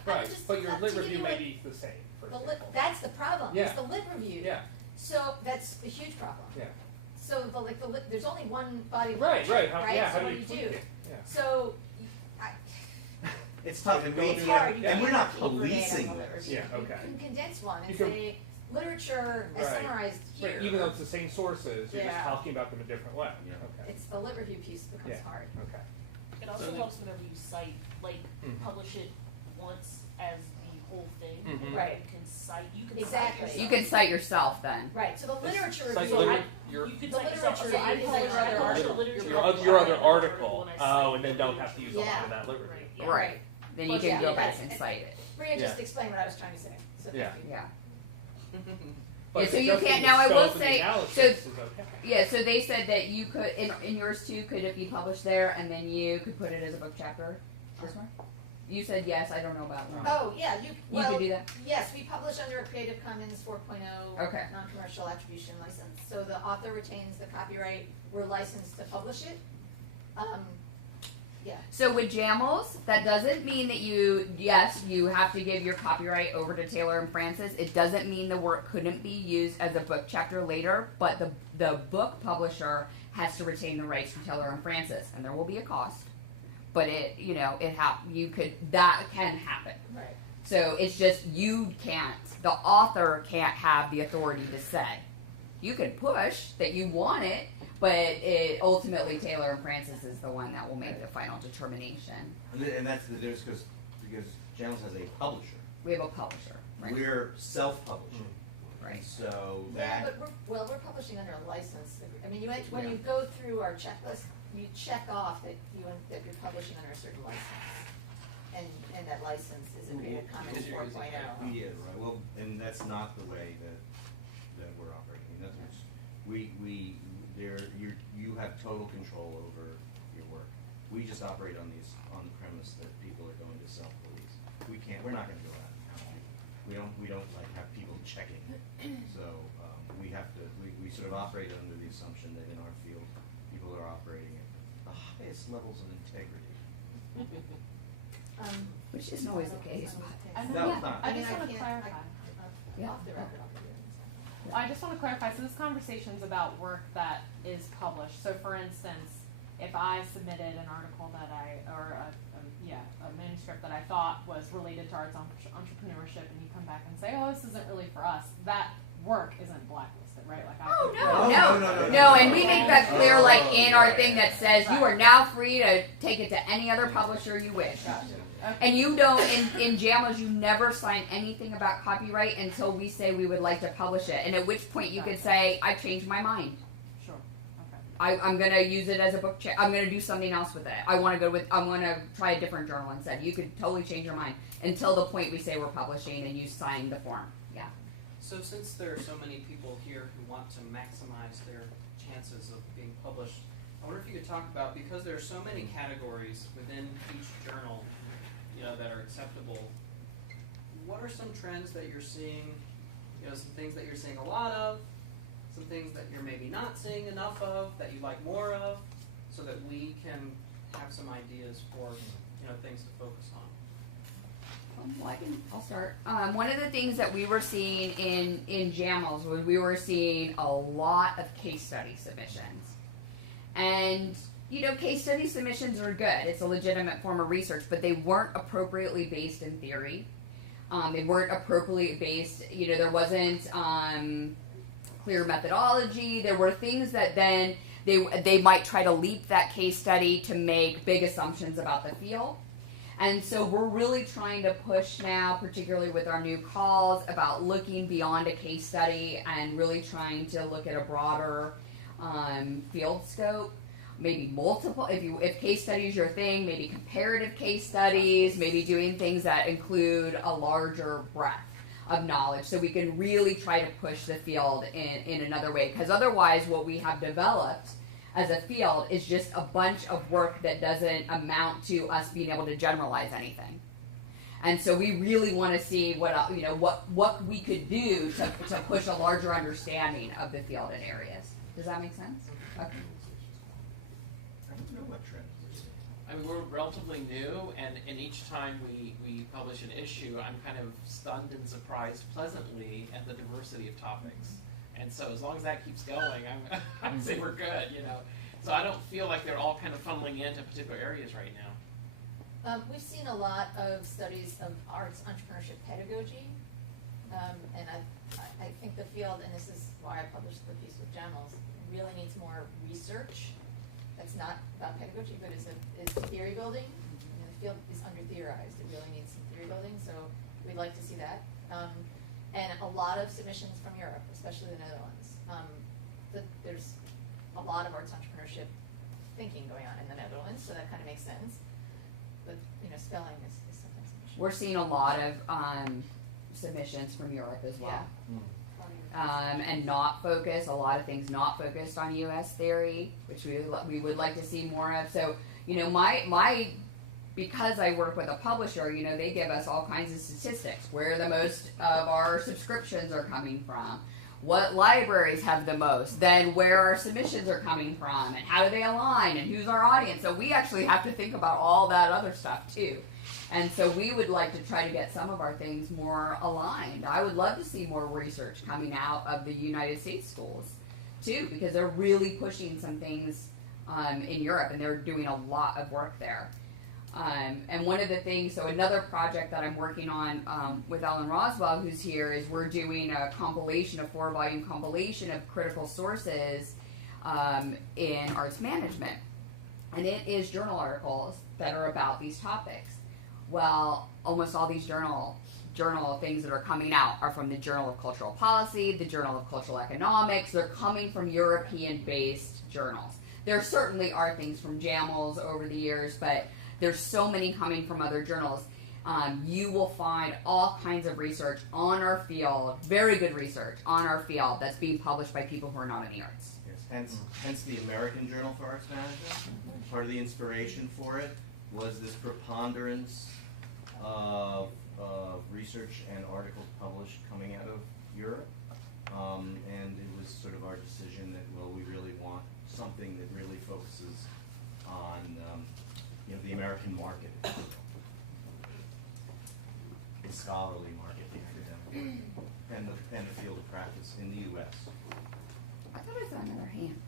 Right, just but your up lit to review you may what- be the same, for The example. lit, that's the problem, Yeah. it's the lit review. Yeah. So that's a huge problem. Yeah. So the lit, there's only one body of Right, literature, right. So How what do do you you tweak do? it? Yeah. So, It's tough, and it's hard, you we're can't not keep reading policing on the lit this. review. Yeah, okay. You can condense one and You can- say, literature as Right. summarized here. Right, even though it's the same sources, you're just Yeah. talking about them a different way. Okay. It's the lit review piece becomes Yeah. hard. Okay. It also So helps whenever you cite, like, Mhm. publish it once as the whole thing. Mhm. and Right. You can cite, Exactly. You can cite yourself then. Right, so the literature Cite review. your- You could The cite yourself. literature So I is publish like other article. literature. Your other article. when I Oh, cite and then don't have to use a lot Yeah. of that lit review. Yeah. Right. Then you Well, can yeah, go back that's- and cite it. Bria just Yeah. explained what I was trying to say, so Yeah. thank you. Yeah. But Yeah, so you adjusting can't, the now I will scope of the say, analysis so, is okay. yeah, so they said that you could, in yours too, could it be published there and then you could put it as a book chapter? This one? You said yes. I don't know about one. Oh, yeah, You well, could do that? yes, we publish under a Creative Commons 4.0 Okay. non-commercial attribution license. So the author retains the copyright, we're licensed to publish it. Yeah. So with JAMLs, that doesn't mean that you have to give your copyright over to Taylor and Francis. It doesn't mean the work couldn't be used as a book chapter later, but the book publisher has to retain the rights from Taylor and Francis, and there will be a cost. But that can happen. Right. So it's just the author can't have the authority to say. You can push that you want it, but ultimately Taylor and Francis is the one that will make the final determination. And that's the difference because JAMLs has a publisher. We have a publisher. Right. We're self-publishing. Right. So Yeah, that. but we're publishing under a license. I mean, when you go through our checklist, you check off that you're publishing under a certain license, and that license is a Creative Commons 4.0. Yeah, right. Well, and that's not the way that we're operating. In other words, you have total control over your work. We just operate on the premise that people are going to self-police. We're not going to go out and help people. We don't like have people checking. So we have to. We sort of operate under the assumption that in our field, people are operating at the highest levels of integrity. Which isn't always the case. No, it's not. I just want to clarify. Off the record, I'll be doing this. I just want to clarify. So this conversation is about work that is published. So, for instance, if I submitted an article that a manuscript that I thought was related to arts entrepreneurship, and you come back and say, "Oh, this isn't really for us," that work isn't blacklisted, right? Like, No, and we make that clear, like in our thing that says you are now free to take it to any other publisher you wish. And you don't, in JAMLs, you never sign anything about copyright until we say we would like to publish it. And at which point you could say, I've changed my mind. Sure. Okay. I'm going to use it as a book I'm going to do something else with it. I want to try a different journal instead. You could totally change your mind until the point we say we're publishing and you sign the form. Yeah. So since there are so many people here who want to maximize their chances of being published, I wonder if you could talk about, because there are so many categories within each journal, that are acceptable, what are some trends that you're seeing, some things that you're seeing a lot of, some things that you're maybe not seeing enough of, that you'd like more of, so that we can have some ideas for, things to focus on? I'll start. One of the things that we were seeing in JAMLs was we were seeing a lot of case study submissions. And case study submissions are good. It's a legitimate form of research, but they weren't appropriately based in theory. They weren't appropriately based, there wasn't clear methodology. There were things that then they might try to leap that case study to make big assumptions about the field. And so we're really trying to push now, particularly with our new calls, about looking beyond a case study and really trying to look at a broader field scope. Maybe multiple, if case study is your thing, maybe comparative case studies, maybe doing things that include a larger breadth of knowledge, so we can really try to push the field in another way. Because otherwise, what we have developed as a field is just a bunch of work that doesn't amount to us being able to generalize anything. And so we really want to see what we could do to push a larger understanding of the field in areas. Does that make sense? Okay. I mean, we're relatively new, and each time we publish an issue, I'm kind of stunned and surprised pleasantly at the diversity of topics. And so as long as that keeps going, I'd say we're good, So I don't feel like they're all kind of funneling into particular areas right now. We've seen a lot of studies of arts entrepreneurship pedagogy, and I think the field, and this is why I published the piece with JAMLs, really needs more research. That's not about pedagogy, but is theory building. The field is under-theorized. It really needs some theory building, so we'd like to see that. And a lot of submissions from Europe, especially the Netherlands. There's a lot of arts entrepreneurship thinking going on in the Netherlands, so that kind of makes sense. But, spelling is sometimes an issue. We're seeing a lot of submissions from Europe as well. Yeah. And a lot of things not focused on U.S. theory, which we would like to see more of. So, my because I work with a publisher, you know, they give us all kinds of statistics, where the most of our subscriptions are coming from, what libraries have the most, then where our submissions are coming from, and how do they align, and who's our audience. So we actually have to think about all that other stuff too. And so we would like to try to get some of our things more aligned. I would love to see more research coming out of the United States schools too, because they're really pushing some things in Europe, and they're doing a lot of work there. And one of the things, so another project that I'm working on with Ellen Roswell, who's here, is we're doing a compilation, a 4-volume compilation of critical sources in arts management. And it is journal articles that are about these topics. Well, almost all these journal things that are coming out are from the Journal of Cultural Policy, the Journal of Cultural Economics. They're coming from European-based journals. There certainly are things from JAMLs over the years, but there's so many coming from other journals. You will find all kinds of research on our field, very good research on our field, that's being published by people who are not in the arts. Yes, hence the American Journal for Arts Management. Part of the inspiration for it was this preponderance of research and articles published coming out of Europe. And it was sort of our decision that, well, we really want something that really focuses on the American market, the scholarly market, the academic, and the field of practice in the U.S. I thought I saw another hand.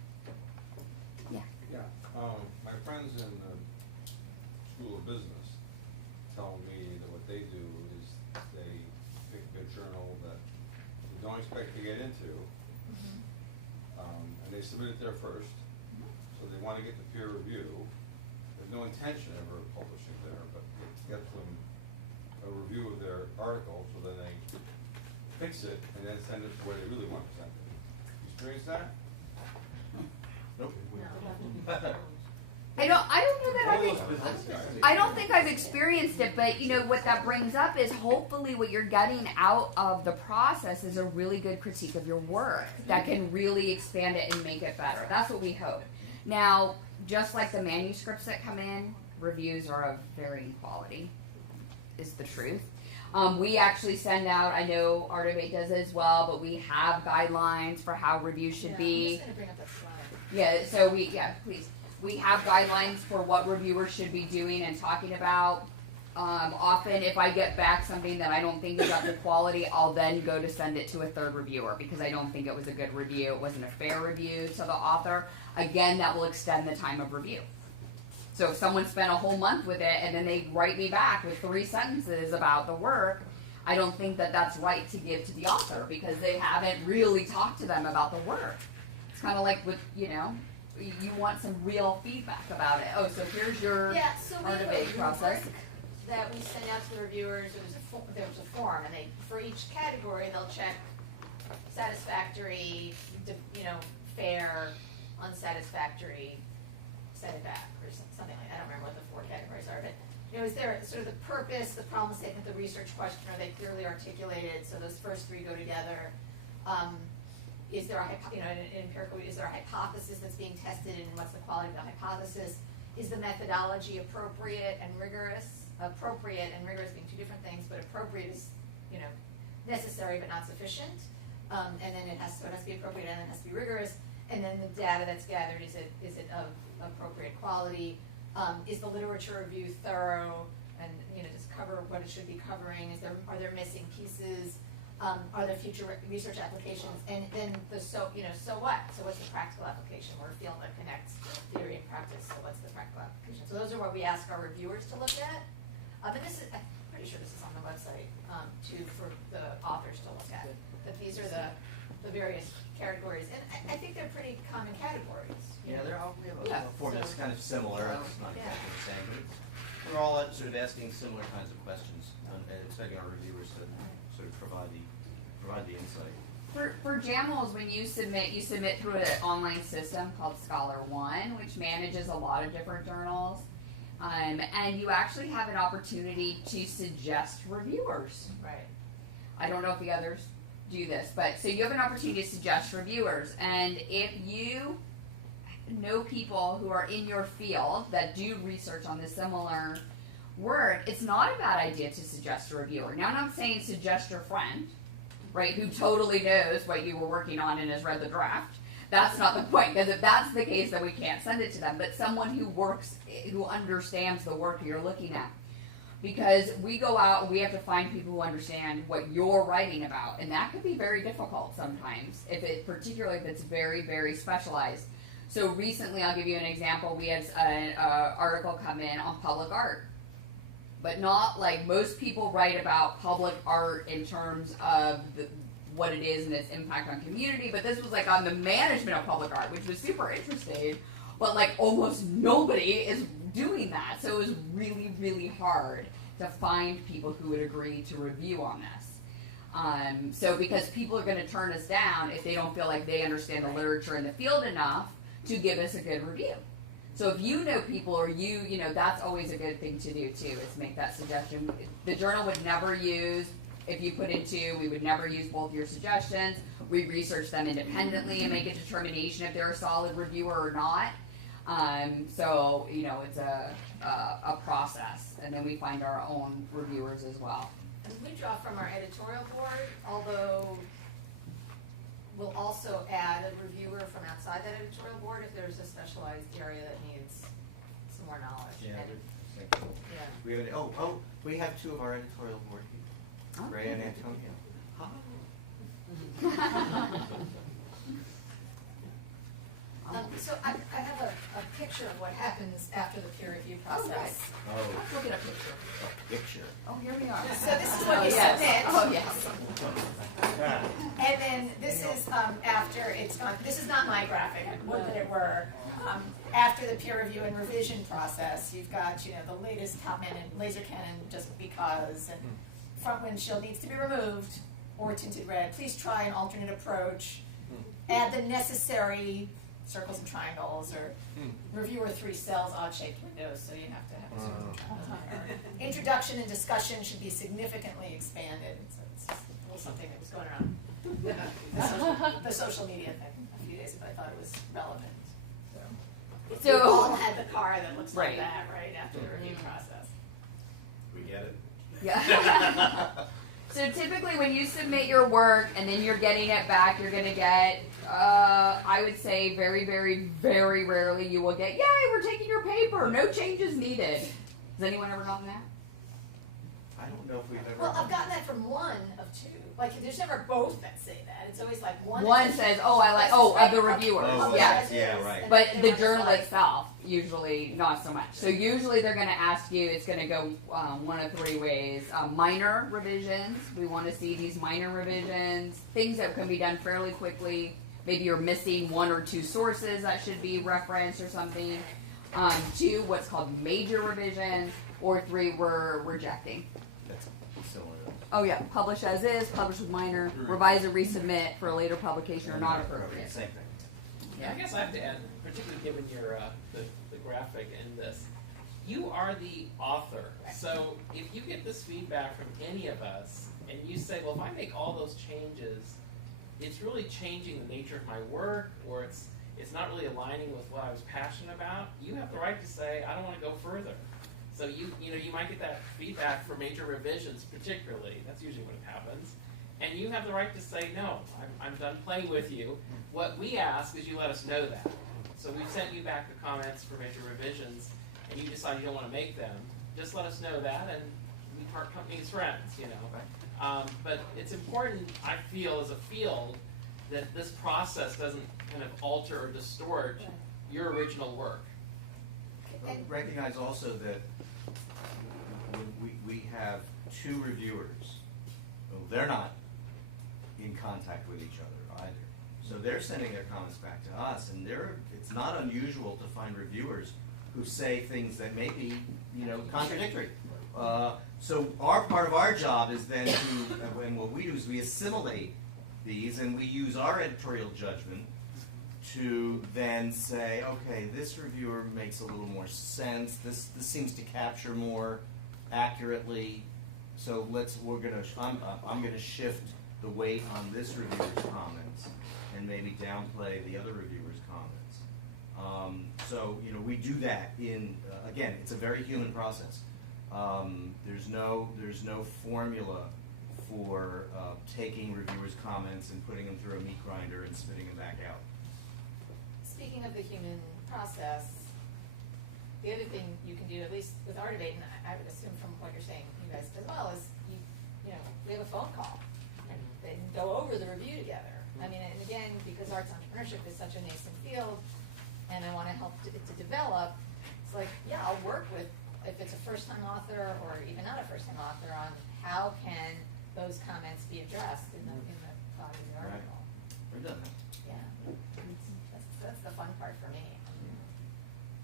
Yeah. Yeah. My friends in the School of Business tell me that what they do is they pick a journal that they don't expect to get into, and they submit it there first. So they want to get the peer review. There's no intention ever of publishing there, but it gets them a review of their article, so then they fix it and then send it to where they really want to send it. You experience that? Nope. I don't think I've experienced it, but you know what that brings up is hopefully what you're getting out of the process is a really good critique of your work that can really expand it and make it better. That's what we hope. Now, just like the manuscripts that come in, reviews are of varying quality, is the truth. We actually send out, I know Artivate does it as well, but we have guidelines for how reviews should be. I'm just going to bring up that slide. Yeah, so please. We have guidelines for what reviewers should be doing and talking about. Often if I get back something that I don't think is up to quality, I'll then go to send it to a third reviewer because I don't think it was a good review. It wasn't a fair review to the author. Again, that will extend the time of review. So if someone spent a whole month with it and then they write me back with 3 sentences about the work, I don't think that that's right to give to the author because they haven't really talked to them about the work. It's kind of like with, you want some real feedback about it. Oh, so here's your Artivate process. That we send out to the reviewers. There's a form, and for each category they'll check satisfactory, fair, unsatisfactory, send it back, or something like that. I don't remember what the 4 categories are, but is there sort of the purpose, the problem statement, the research question, are they clearly articulated? So those first 3 go together. Is there is there a hypothesis that's being tested, and what's the quality of the hypothesis? Is the methodology appropriate and rigorous? Appropriate and rigorous being 2 different things, but appropriate is, necessary but not sufficient. And then it has to be appropriate and then it has to be rigorous. And then the data that's gathered, is it of appropriate quality? Is the literature review thorough and just cover what it should be covering? Are there missing pieces? Are there future research applications? And then so what? So what's the practical application? We're a field that connects theory and practice, so what's the practical application? So those are what we ask our reviewers to look at. But I'm pretty sure this is on the website, for the authors to look at. But these are the various categories. And I think they're pretty common categories. Yeah, we have a form that's kind of similar. It's not exactly the same, but we're all sort of asking similar kinds of questions and expecting our reviewers to sort of provide the insight. For JAMLs, when you submit through an online system called Scholar One, which manages a lot of different journals, and you actually have an opportunity to suggest reviewers. Right. I don't know if the others do this, but so you have an opportunity to suggest reviewers, and if you know people who are in your field that do research on the similar work, it's not a bad idea to suggest a reviewer. Now, I'm not saying suggest your friend, right, who totally knows what you were working on and has read the draft. That's not the point, because if that's the case, then we can't send it to them. But someone who understands the work you're looking at. Because we go out and we have to find people who understand what you're writing about, and that could be very difficult sometimes, particularly if it's very, very specialized. So recently, I'll give you an example. We had an article come in on public art, but not like most people write about public art in terms of what it is and its impact on community. But this was like on the management of public art, which was super interesting. But like almost nobody is doing that, so it was really, really hard to find people who would agree to review on this. So because people are going to turn us down if they don't feel like they understand the literature in the field enough to give us a good review. So if you know people, or you know, that's always a good thing to do too, is make that suggestion. The journal would never use, if you put in two, we would never use both your suggestions. We research them independently and make a determination if they're a solid reviewer or not. So, you know, it's a process, and then we find our own reviewers as well. And we draw from our editorial board, although we'll also add a reviewer from outside that editorial board if there's a specialized area that needs some more knowledge. Yeah, And, yeah. We have two of our editorial board people, Ray and Antonio. So I have a picture of what happens after the peer review process. Let's look at a picture. A picture. Oh, here we are. So this is what you submit. Oh, yes. And then this is after it's gone. This is not my graphic. Would that it were. After the peer review and revision process, you've got, you know, the latest top end and laser cannon just because, and front windshield needs to be removed or tinted red. Please try an alternate approach. Add the necessary circles and triangles, or reviewer 3 cells, odd-shaped windows, so you have to have a circle and triangle. Introduction and discussion should be significantly expanded. So it's just a little something that was going around the social media thing a few days ago. I thought it was relevant. So we all had the car that looks like that, right, after the review process. We get it. Yeah. So typically when you submit your work and then you're getting it back, you're going to get, I would say very, very, very rarely you will get, yay, we're taking your paper, no changes needed. Has anyone ever gotten that? I don't know if we've ever. Well, I've gotten that from one of two. Like, there's never both that say that. It's always like one. One says, of the reviewers. Yeah, right. But the journal itself, usually not so much. So usually they're going to ask you, it's going to go one of 3 ways. Minor revisions. We want to see these minor revisions. Things that can be done fairly quickly. Maybe you're missing 1 or 2 sources that should be referenced or something. 2, what's called major revisions. Or 3, we're rejecting. That's similar. Oh yeah, publish as is, publish with minor, revise or resubmit for a later publication or not appropriate. Same thing. Yeah, I guess I have to add, particularly given your the graphic in this, you are the author. So if you get this feedback from any of us, and you say, well, if I make all those changes, it's really changing the nature of my work, or it's not really aligning with what I was passionate about, you have the right to say, I don't want to go further. So you might get that feedback for major revisions, particularly. That's usually what happens. And you have the right to say, no, I'm done playing with you. What we ask is you let us know that. So we've sent you back the comments for major revisions, and you decide you don't want to make them. Just let us know that, and we part company as friends, you know. But it's important, I feel, as a field, that this process doesn't kind of alter or distort your original work. Recognize also that we have 2 reviewers. Well, they're not in contact with each other either. So they're sending their comments back to us, and it's not unusual to find reviewers who say things that may be, contradictory. So part of our job is then to, and what we do is we assimilate these, and we use our editorial judgment to then say, okay, this reviewer makes a little more sense. This seems to capture more accurately. So I'm gonna shift the weight on this reviewer's comments and maybe downplay the other reviewer's comments. So we do that again, it's a very human process. There's no formula for taking reviewers' comments and putting them through a meat grinder and spitting them back out. Speaking of the human process, the other thing you can do, at least with Artivate, and I would assume from what you're saying, you guys as well, is we have a phone call and then go over the review together. I mean, and again, because arts entrepreneurship is such a nascent field, and I want to help it to develop, it's like, yeah, I'll work with, if it's a first-time author or even not a first-time author, on how can those comments be addressed in the body of the article. We're done. Yeah, that's the fun part for me.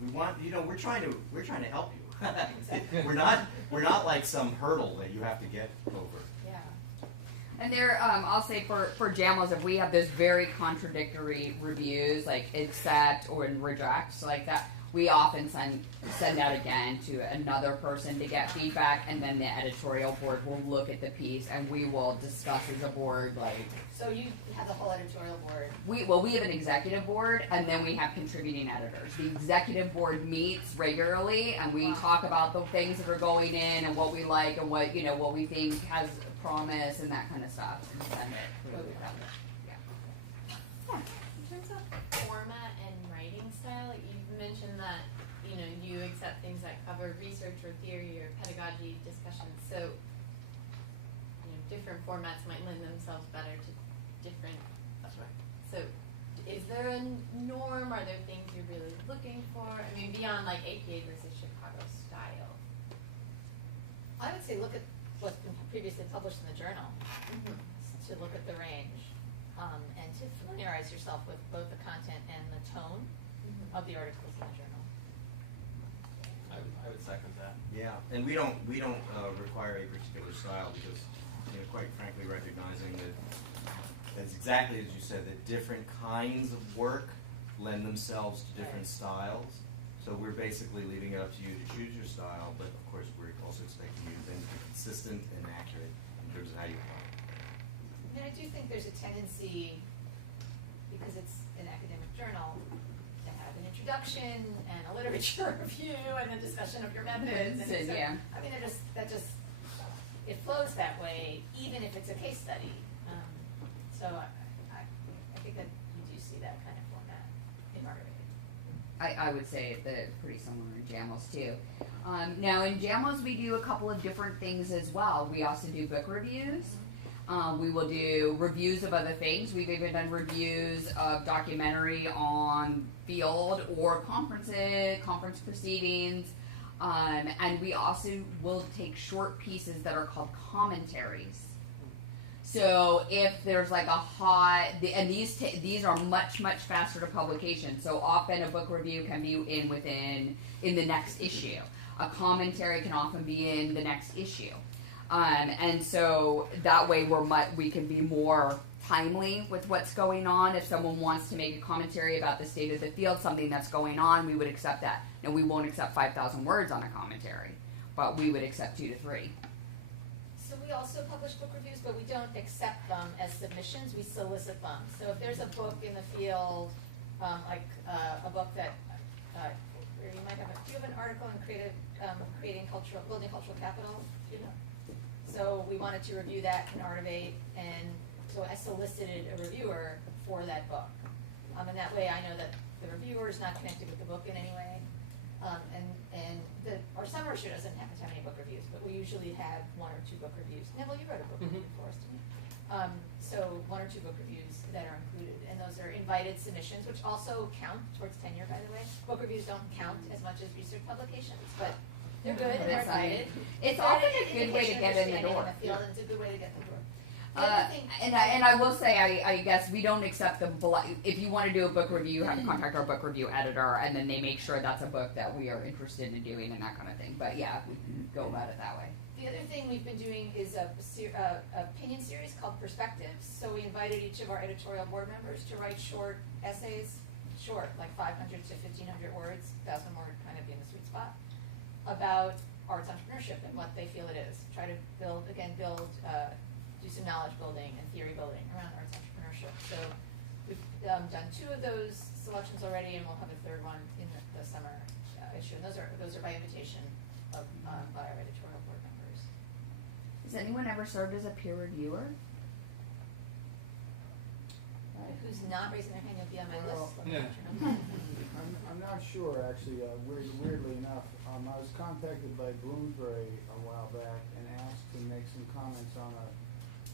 We want, we're trying to help you. We're not like some hurdle that you have to get over. Yeah. And there, I'll say for JAMLs, if we have those very contradictory reviews, like accept or reject, so like that, we often send that again to another person to get feedback, and then the editorial board will look at the piece and we will discuss as a board, like. So you have the whole editorial board. We have an executive board, and then we have contributing editors. The executive board meets regularly, and we talk about the things that are going in and what we like and what we think has promise and that kind of stuff, and send it. In terms of format and writing style, like you mentioned that you accept things that cover research or theory or pedagogy discussions. So different formats might lend themselves better to different. That's right. So, is there a norm? Are there things you're really looking for? I mean, beyond like APA versus Chicago style. I would say look at what's been previously published in the journal, to look at the range, and to familiarize yourself with both the content and the tone of the articles in the journal. I would second that. Yeah, and we don't require a particular style because, quite frankly, recognizing that, as exactly as you said, that different kinds of work lend themselves to different styles. So we're basically leaving it up to you to choose your style, but of course we're also expecting you to then be consistent and accurate in terms of how you apply it. And I do think there's a tendency, because it's an academic journal, to have an introduction and a literature review and a discussion of your methods. And so, Yeah. I mean, it flows that way, even if it's a case study. So I think that you do see that kind of format in Artivate. I would say that pretty similar in JAMLs too. Now in JAMLs we do a couple of different things as well. We also do book reviews. We will do reviews of other things. We've even done reviews of documentary on field or conferences, conference proceedings. And we also will take short pieces that are called commentaries. So if there's like and these are much faster to publication. So often a book review can be in the next issue. A commentary can often be in the next issue. And so that way we can be more timely with what's going on. If someone wants to make a commentary about the state of the field, something that's going on, we would accept that. Now we won't accept 5,000 words on a commentary, but we would accept 2 to 3. So we also publish book reviews, but we don't accept them as submissions. We solicit them. So if there's a book in the field, like a book that where you might have do you have an article in building cultural capital? Do you know? So we wanted to review that in Artivate, and so I solicited a reviewer for that book. And that way I know that the reviewer is not connected with the book in any way. Our summer issue doesn't happen to have any book reviews, but we usually have 1 or 2 book reviews. Neville, you wrote a book review for us, didn't you? So 1 or 2 book reviews that are included, and those are invited submissions, which also count towards tenure, by the way. Book reviews don't count as much as research publications, but they're good and they're invited. It's often a good way to get in the door. And it's a good way to get in the door. And I will say, I guess we don't accept if you want to do a book review, you have to contact our book review editor, and then they make sure that's a book that we are interested in doing and that kind of thing. But yeah, we can go about it that way. The other thing we've been doing is a opinion series called Perspectives. So we invited each of our editorial board members to write short essays, like 500 to 1,500 words, 1,000 word kind of being the sweet spot, about arts entrepreneurship and what they feel it is. Try to do some knowledge building and theory building around arts entrepreneurship. So we've done 2 of those selections already, and we'll have a 3rd one in the summer issue. And those are by invitation by our editorial board members. Has anyone ever served as a peer reviewer? Who's not raising their hand, you'll be on my Well, list. Let me let you know. I'm not sure, actually, weirdly enough. I was contacted by Bloomsbury a while back and asked to make some comments on a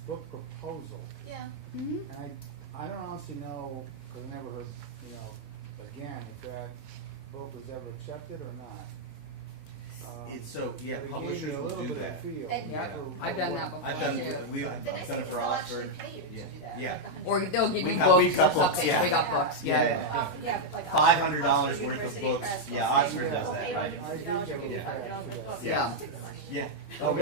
book proposal. Yeah. Mm-hmm. And I don't honestly know, because I never heard, again, if that book was ever accepted or not. It's so, yeah, but it gave me publishers a will little do bit that. of feel. And- Yeah. for I've done what- that before. I've done, Yeah. I've The nice done thing it is for they'll Oxford. actually pay you to Yeah. do that. Yeah. like $100. Or they'll give We you got- books. we got or books, something. yeah. We got books. Yeah. Yeah, but like $500 Oxford worth of University books. Press will Yeah, say, Oxford does "We'll that, pay right? $150 I did get or give you a $5 little for books." Yeah. Take the money. Yeah.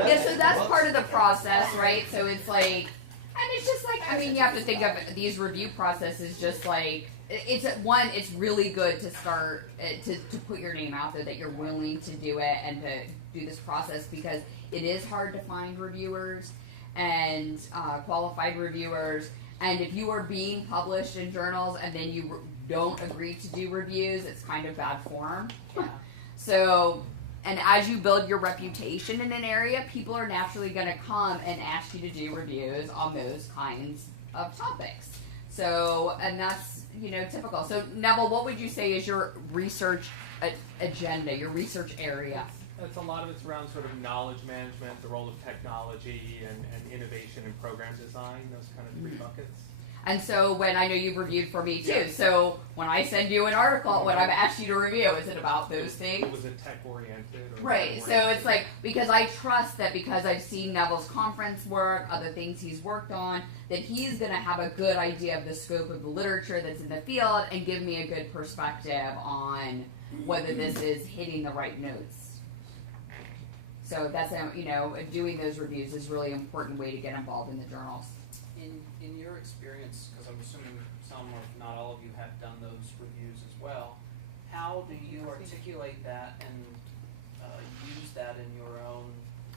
Yeah, so that's part of the process, right? So it's like, and it's just like, I mean, you have to think of these review processes just like, it's really good to start, to put your name out there that you're willing to do it and to do this process, because it is hard to find reviewers and qualified reviewers. And if you are being published in journals and then you don't agree to do reviews, it's kind of bad form. Yeah. So, and as you build your reputation in an area, people are naturally going to come and ask you to do reviews on those kinds of topics. So, and that's, typical. So, Neville, what would you say is your research agenda, your research area? It's a lot of it's around sort of knowledge management, the role of technology, and innovation and program design, those kind of three buckets. And so when I know you've reviewed for me too, Yeah. so when I send you an article, what I've asked you to review, is it about those things? Was it tech oriented? Right, so it's like, because I trust that because I've seen Neville's conference work, other things he's worked on, that he's going to have a good idea of the scope of the literature that's in the field and give me a good perspective on whether this is hitting the right notes. So that's, doing those reviews is really important way to get involved in the journals. In your experience, because I'm assuming some or not all of you have done those reviews as well, how do you articulate that and use that in your own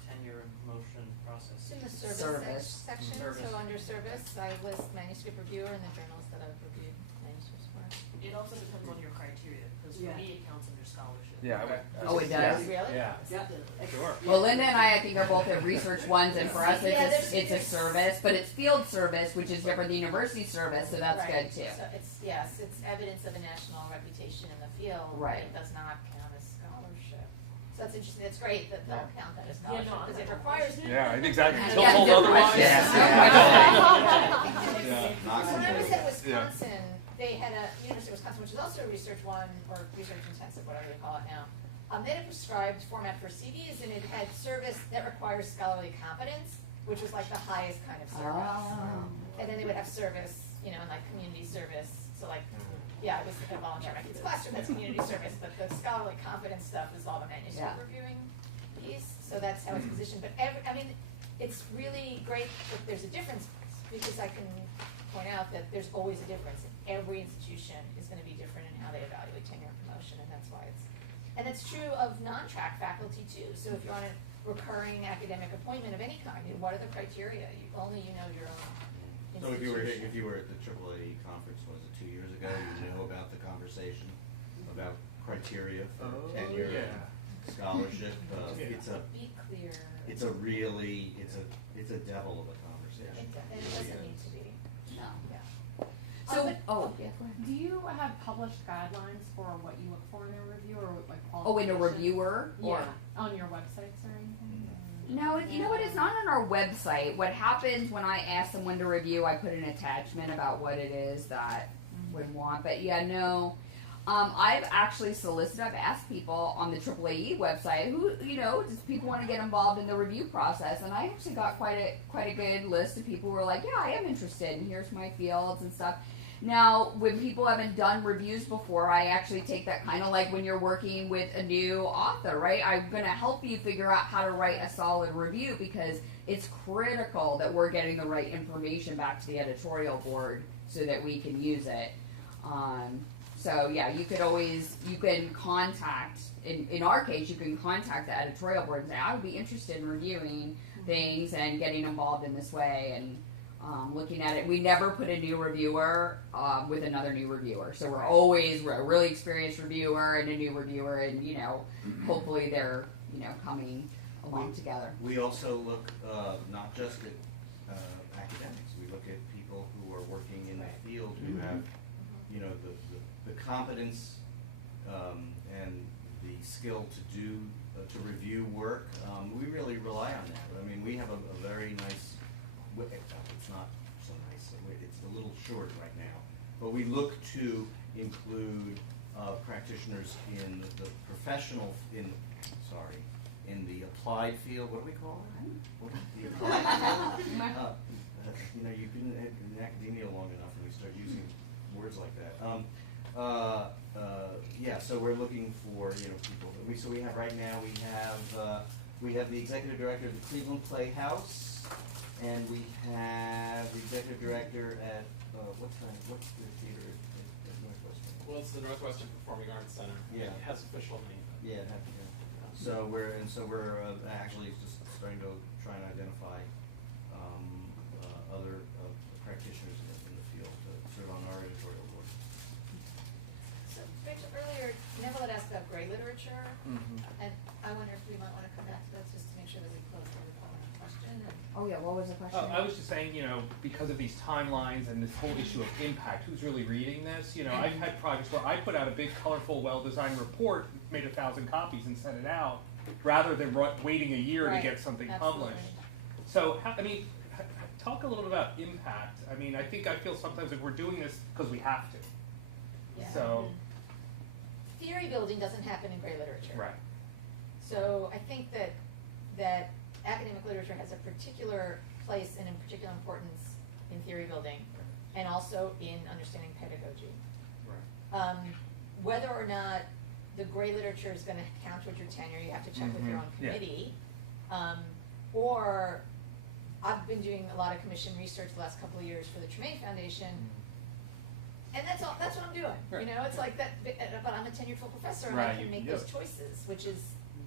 tenure and promotion process? It's in the Service. section, Service. so under service, I list manuscript reviewer and the journals that I've reviewed manuscripts for. It also depends on your criteria, because for Yeah. me, it counts under scholarship. Yeah. Oh, it does? Really? Yeah. Sure. Well, Linda and I think, are both at research ones, and for us, Yeah, it's a service, but it's field service, which is different than university service, so that's Right. good too. So it's evidence of a national reputation in the field, but Right. it does not count as scholarship. So that's interesting, that's great that they'll count that as Yeah, scholarship, no, because it I'm- requires. Yeah, exactly. Yeah, Don't hold good otherwise. question. Yes, No yeah. question. Knock When on I was wood. at Wisconsin, they had a University of Wisconsin, which is also a research one, or research intensive, whatever they call it now. They had a prescribed format for CDs, and it had service that requires scholarly competence, which was like the highest kind of service. Oh. And then they would have service, and like community service. So like, yeah, it was a volunteer my kids' classroom, that's community service, but the scholarly competence stuff is all the manuscript Yeah. reviewing piece. So that's how it's positioned. But it's really great that there's a difference, because I can point out that there's always a difference. Every institution is going to be different in how they evaluate tenure and promotion, and that's why and it's true of non-track faculty too. So if you want a recurring academic appointment of any kind, what are the criteria? Only you know your own institution. So if you were at the AAAE conference, was it 2 years ago, you knew about the conversation about criteria for tenure and scholarship. It's a Be clear. it's a devil of a conversation. It doesn't need to be. No. Yeah. So, But- go ahead. Do you have published guidelines for what you look for in a review, or like Oh, in a qualifications? reviewer? Or? Yeah, on your websites or anything? No, you know what? It's not on our website. What happens when I ask someone to review, I put an attachment about what it is that would want. But yeah, no. I've actually I've asked people on the AAAE website who, just people want to get involved in the review process, and I actually got quite a good list of people who were like, yeah, I am interested, and here's my fields and stuff. Now, when people haven't done reviews before, I actually take that kind of like when you're working with a new author, right? I'm going to help you figure out how to write a solid review, because it's critical that we're getting the right information back to the editorial board so that we can use it. So yeah, you can contact, in our case, you can contact the editorial board and say, I would be interested in reviewing things and getting involved in this way. And looking at it. We never put a new reviewer with another new reviewer. So we're always a really experienced reviewer and a new reviewer, and hopefully they're coming along together. We also look not just at academics. We look at people who are working in the field who have the competence and the skill to do to review work. We really rely on that. I mean, we have a very nice. It's not so nice. It's a little short right now, but we look to include practitioners in the professional in the applied field. What do we call it? What is the applied field? You've been in academia long enough, and we start using words like that. So we're looking for people. So we have right now we have the executive director of the Cleveland Playhouse, and we have the executive director at what's the theater at Northwestern? Well, it's the Northwestern Performing Arts Center. Yeah, it has official name. Yeah, So we're actually just starting to try and identify other practitioners in the field to serve on our editorial board. So, Rachel, earlier, Neville had asked about gray literature, and I wonder if we might want to come back to that just to make sure that we close the question. Oh yeah, what was the question? I was just saying, because of these timelines and this whole issue of impact, who's really reading this? I've had projects where I put out a big, colorful, well-designed report, made 1,000 copies and sent it out, rather than waiting a year to get something published. So, talk a little bit about impact. I feel sometimes that we're doing this because we have to. Yeah. So. Theory building doesn't happen in gray literature. Right. So I think that academic literature has a particular place and in particular importance in theory building, and also in understanding pedagogy. Right. Whether or not the gray literature is going to count towards your tenure, you have to check with your own committee. Yeah. Or I've been doing a lot of commission research the last couple of years for the Tremaine Foundation, and that's what I'm doing. Right. It's like that. But I'm a tenured full professor, and I can make those choices, which is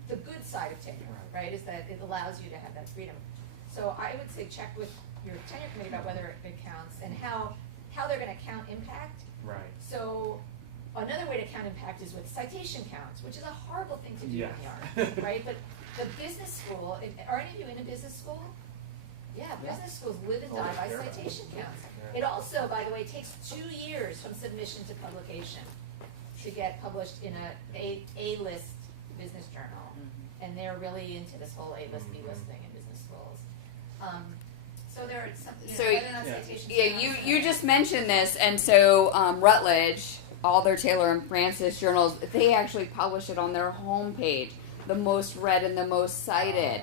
the good side of tenure, right? Is that it allows you to have that freedom. So I would say check with your tenure committee about whether it counts and how they're going to count impact. Right. So another way to count impact is with citation counts, which is a horrible thing to do in the arts, right? But the business school, are any of you in a business school? Yeah, business schools live and die by citation counts. It also, by the way, takes 2 years from submission to publication to get published in a A-list business journal. And they're really into this whole A-list, B-list thing in business schools. So there are some, you just mentioned this, and so Rutledge, all their Taylor and Francis journals, they actually publish it on their homepage, the most read and the most cited.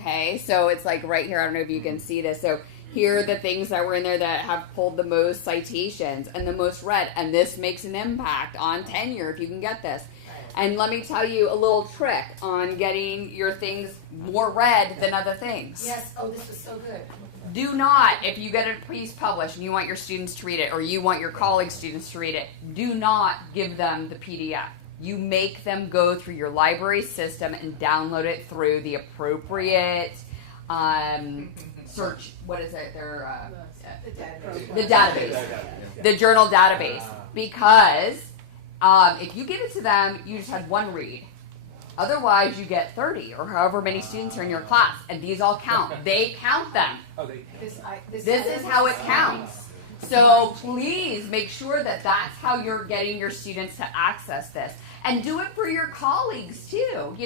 Okay, so it's like right here, I don't know if you can see this, so here are the things that were in there that have pulled the most citations and the most read, and this makes an impact on tenure if you can get this. And let me tell you a little trick on getting your things more read than other things. Yes, this was so good. Do not, if you get a piece published and you want your students to read it, or you want your colleague students to read it, do not give them the PDF. You make them go through your library system and download it through the appropriate search. What is it? The database. The journal database. Because if you give it to them, you just had one read. Otherwise, you get 30 or however many students are in your class, and these all count. They count them. This is how it counts. So please make sure that that's how you're getting your students to access this. And do it for your colleagues too.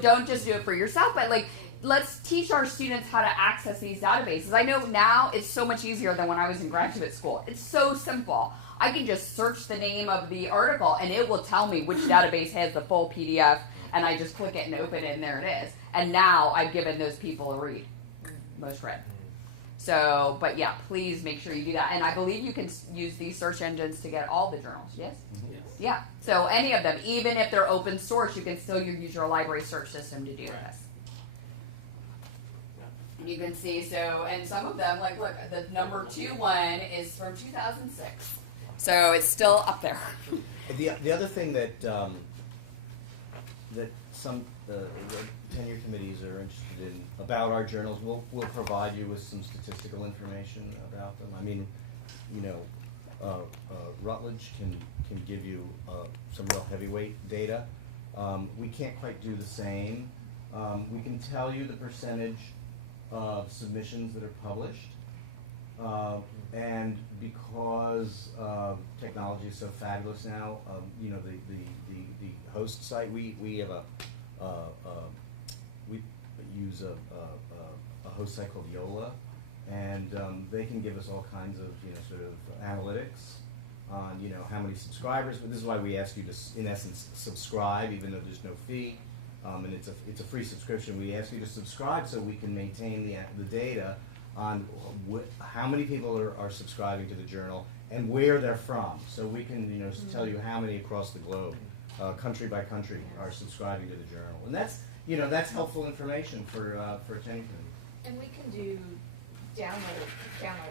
Don't just do it for yourself, but let's teach our students how to access these databases. I know now it's so much easier than when I was in graduate school. It's so simple. I can just search the name of the article and it will tell me which database has the full PDF, and I just click it and open it and there it is. And now I've given those people a read, most read. So, but yeah, please make sure you do that. And I believe you can use these search engines to get all the journals, yes? Yes. Yeah, so any of them, even if they're open source, you can still use your library search system to do this. And you can see, and some of them, look, the number 2 one is from 2006. So it's still up there. The other thing that that some tenure committees are interested in about our journals, we'll provide you with some statistical information about them. I mean, you know, Rutledge can give you some real heavyweight data. We can't quite do the same. We can tell you the percentage of submissions that are published. And because technology is so fabulous now, you know, the host site, we have we use a host site called Yola, and they can give us all kinds of, you know, sort of analytics on, you know, how many subscribers. But this is why we ask you to, in essence, subscribe, even though there's no fee, and it's a free subscription. We ask you to subscribe so we can maintain the data on how many people are subscribing to the journal and where they're from. So we can, you know, tell you how many across the globe, country by country, are subscribing to the journal. And that's, you know, that's helpful information for a tenure committee. And we can do download counts.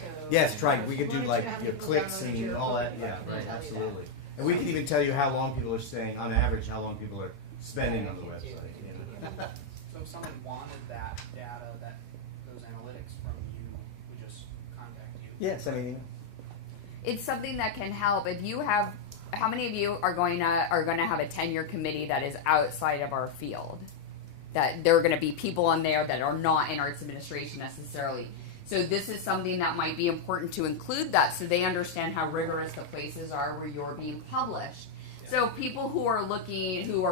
So Yes, right. We could do if you like have your people clicks download and your all that. book, Yeah, we can right. tell you that. Absolutely. And we can even tell you how long people are staying, on average, how long people are spending on the website. You know. So if someone wanted that data, those analytics from you, we just contact you? Yes, I mean, It's something that can help. If you have, how many of you are going to have a tenure committee that is outside of our field? That there are going to be people on there that are not in arts administration necessarily. So this is something that might be important to include that, so they understand how rigorous the places are where you're being published. So people who are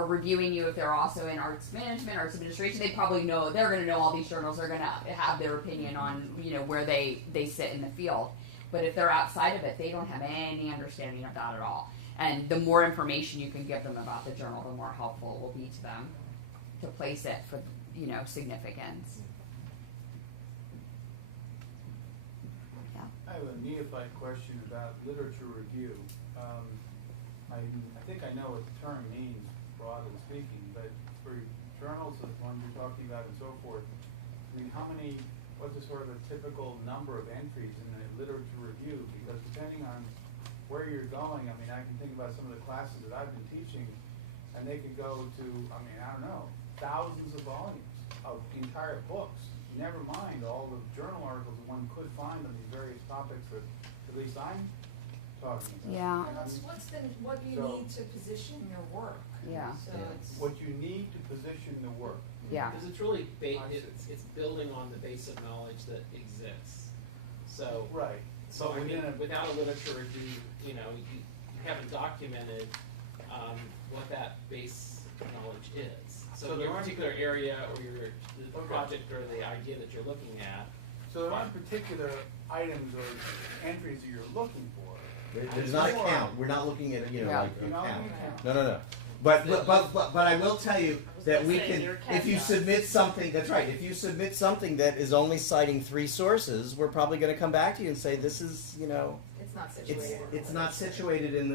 reviewing you, if they're also in arts management, arts administration, they probably know, they're going to know all these journals, they're going to have their opinion on, you know, where they sit in the field. But if they're outside of it, they don't have any understanding of that at all. And the more information you can give them about the journal, the more helpful it will be to them to place it for, you know, significance. Yeah. I have a neophyte question about literature review. I think I know what the term means, broadly speaking, but for journals, the ones you're talking about and so forth, I mean, what's a sort of a typical number of entries in a literature review? Because depending on where you're going, I mean, I can think about some of the classes that I've been teaching, and they could go to, I mean, I don't know, thousands of volumes of entire books, never mind all the journal articles that one could find on these various topics that at least I'm talking about. Yeah. What do you need to position your work? Yeah. So it's What you need to position the work. Yeah. Because it's really it's building on the base of knowledge that exists. So right. So I mean, without a literature review, you know, you haven't documented what that base knowledge is. So in your particular area or the project or the idea that you're looking at. So there aren't particular items or entries that you're looking for. There's not a count. We're not looking at, you know, like You're a not count. looking at a count. No. But I will tell you that we saying can, you're if you caveat. submit something, that's right, if you submit something that is only citing 3 sources, we're probably going to come back to you and say, this is, you know, it's not situated. it's not situated in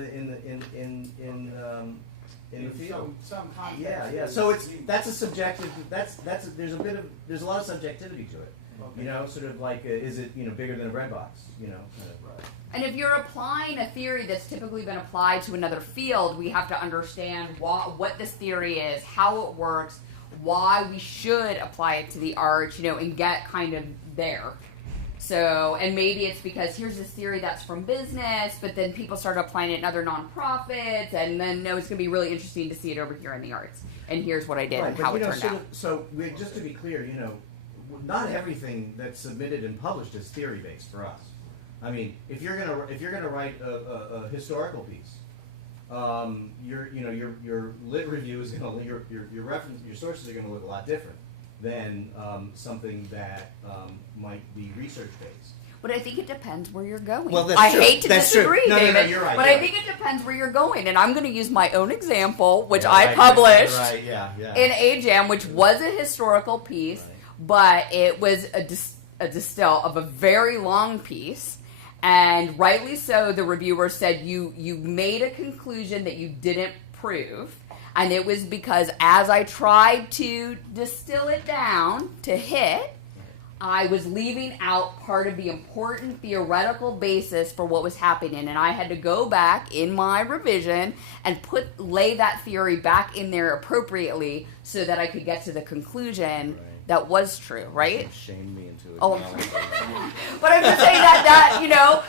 the field. Some context. Yeah. So that's a subjective. There's a lot of subjectivity to it. Okay. You know, sort of like, is it, you know, bigger than a bread box? You know. Kind of. Right. And if you're applying a theory that's typically been applied to another field, we have to understand what this theory is, how it works, why we should apply it to the arts, you know, and get kind of there. So, and maybe it's because here's this theory that's from business, but then people start applying it in other nonprofits, and then no, it's going to be really interesting to see it over here in the arts. And here's what I did and how it turned out. So just to be clear, you know, not everything that's submitted and published is theory based for us. I mean, if you're gonna write a historical piece, your lit review is gonna your reference, your sources are gonna look a lot different than something that might be research based. But I think it depends where you're going. Well, that's I true. hate to That's disagree, true. No, David, you're right. but You're I think it depends where you're going. And I'm going to use my own example, which Yeah, I right, published right, yeah. in AJAM, which was a historical piece, but it was a distill of a very long piece. And rightly so, the reviewer said you made a conclusion that you didn't prove. And it was because as I tried to distill it down to hit, I was leaving out part of the important theoretical basis for what was happening, and I had to go back in my revision and lay that theory back in there appropriately so that I could get to the conclusion that was true, right? Shame me into it. Oh, but I'm just saying that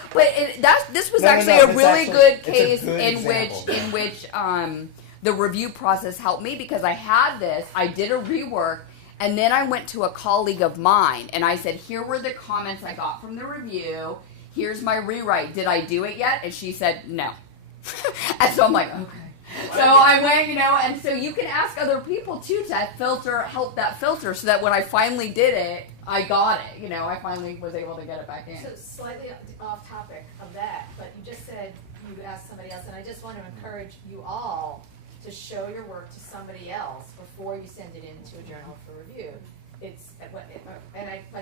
this was actually a really good case in which the review process helped me, because I had this, I did a rework, and then I went to a colleague of mine and I said, here were the comments I got from the review. Here's my rewrite. Did I do it yet? And she said, no. And so I'm like, okay. So I went, and so you can ask other people too to help that filter, so that when I finally did it, I got it. I finally was able to get it back in. So slightly off topic of that, but you just said you asked somebody else, and I just want to encourage you all to show your work to somebody else before you send it into a journal for review. By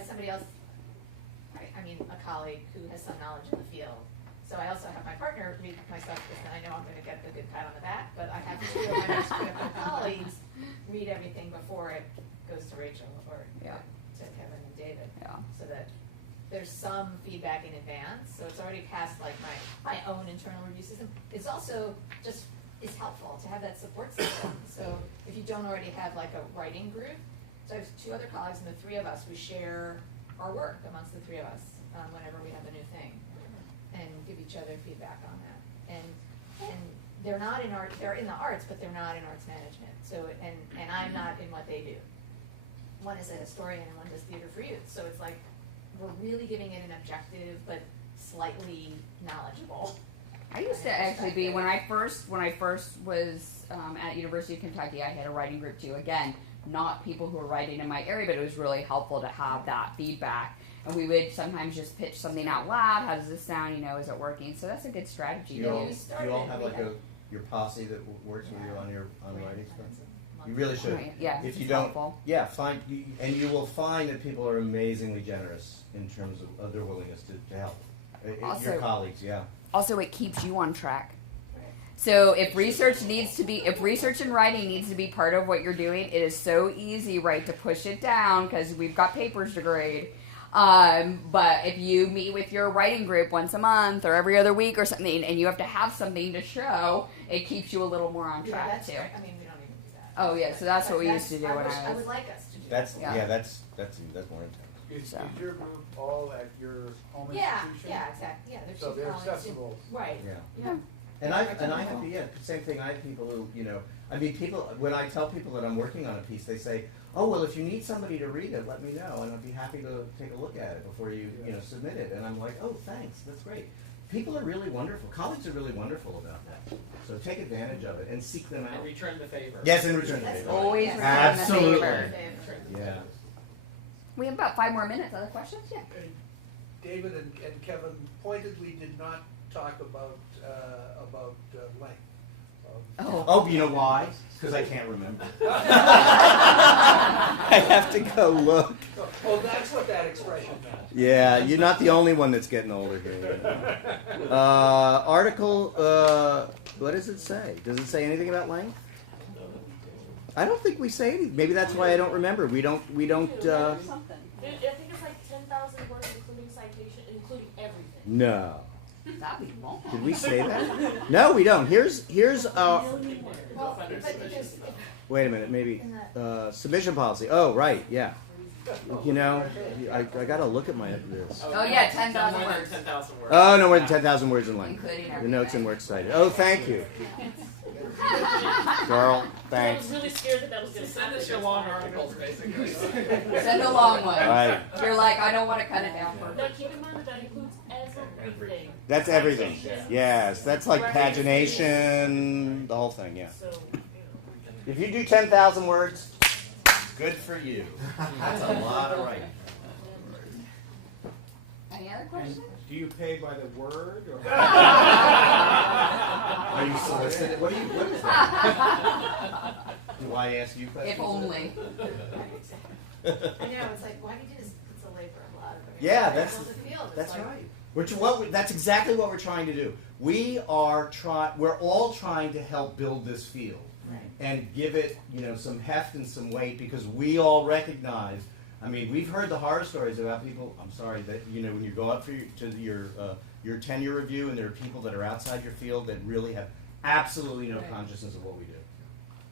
somebody else, I mean a colleague who has some knowledge in the field. So I also have my partner read my stuff, because then I know I'm going to get the good pat on the back, but I have two of my most critical colleagues read everything before it goes to Rachel or to Kevin and David, so that there's some feedback in advance. So it's already past like my own internal review system. It's also just is helpful to have that support system. So if you don't already have like a writing group, so I have two other colleagues, and the three of us, we share our work amongst the three of us whenever we have a new thing, and give each other feedback on that. And they're not in art; they're in the arts, but they're not in arts management. So and I'm not in what they do. One is a historian, and one does theater for youth. So it's like we're really giving it an objective, but slightly knowledgeable. I used to actually be, when I first was at University of Kentucky, I had a writing group too. Again, not people who were writing in my area, but it was really helpful to have that feedback. And we would sometimes just pitch something out loud. How does this sound? Is it working? So that's a good strategy. Do you all have like your posse that works with you on writing stuff? You really should. Yeah, if you don't, find and you will find that people are amazingly generous in terms of their willingness to help. Your colleagues, Also, it keeps you on track. So if research and writing needs to be part of what you're doing, it is so easy, right, to push it down because we've got papers to grade. But if you meet with your writing group once a month or every other week or something, and you have to have something to show, it keeps you a little more on track too. I mean, we don't even do that. Oh yeah, so that's what we used to do when I was. I would like us to do that's that. More intense. Is your group all at your home institution? Yeah, exactly. Yeah, so they're accessible. Right. Yeah. And I have same thing. I have people who when I tell people that I'm working on a piece, they say, "Oh well, if you need somebody to read it, let me know, and I'd be happy to take a look at it before you submit it." And I'm like, "Oh, thanks, that's great." People are really wonderful. Colleagues are really wonderful about that. So take advantage of it and seek them out. And return the favor. Yes, and return the favor. Always return Absolutely. the favor. Yeah. We have about 5 more minutes. Other questions? Yeah. David and Kevin pointedly did not talk about length. Oh, you know why? Because I can't remember. I have to go look. Oh, that's what that expression meant. Yeah, you're not the only one that's getting older here. Article, what does it say? Does it say anything about length? I don't think we say anything. Maybe that's why I don't remember. We don't. I think it's like 10,000 words, including citation, including everything. No. That'd be long. Did we say that? No, we don't. Here's wait a minute, maybe submission policy. Oh, right, yeah. I gotta look at my this. Oh yeah, 10,000 words. 10,000 words. Oh, no more than 10,000 words in length. Including The notes and works cited. Oh, thank you, Carl. Thanks. I was really scared that was going to Send us your long articles, basically. Send a long one. Right. You're like, I don't want to cut it down for. Now keep in mind that includes everything. That's everything. Yes, that's like pagination, the whole thing. Yeah. If you do 10,000 words, good for you. That's a lot of writing. Any other questions? Do you pay by the word or? Are you solicited? What is that? Do I ask you questions? If only. I know, it's like, why do you just, it's a labor of love. Yeah, that's right. That's exactly what we're trying to do. We're all trying to help build this field and give it, some heft and some weight, because we all recognize I mean, we've heard the horror stories about people, I'm sorry, that, you know, when you go up for your tenure review and there are people that are outside your field that really have absolutely no consciousness of what we do.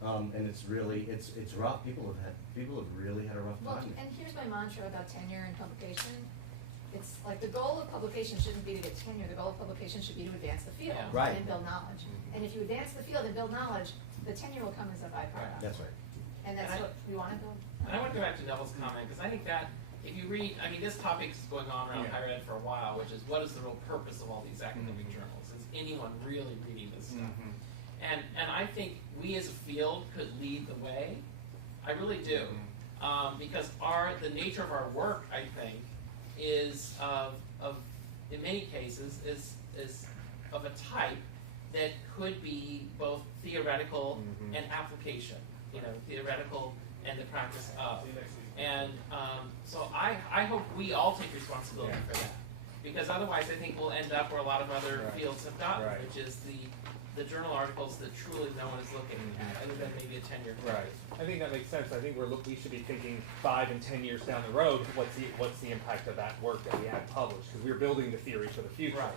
And it's really, it's rough. People have really had a rough Well, time. and here's my mantra about tenure and publication. It's like the goal of publication shouldn't be to get tenure. The goal of publication should be to advance the field Right. and build knowledge. And if you advance the field and build knowledge, the tenure will come as a byproduct. That's right. And that's what we want to build. And I want to go back to Neville's comment, because I think that if you read, I mean, this topic is going on around higher ed for a while, which is what is the real purpose of all these academic journals? Is anyone really reading this stuff? And I think we as a field could lead the way. I really do. Because the nature of our work, I think, is in many cases, is of a type that could be both theoretical and application. You know, theoretical and the practice of. And so I hope we all take responsibility for that. Because otherwise I think we'll end up where a lot of other fields have gotten, which is the journal articles that truly no one is looking at, other than maybe a 10-year period. Right. I think that makes sense. I think we should be thinking 5 and 10 years down the road. What's the impact of that work that we have published? Because we're building the theory for the future. Right.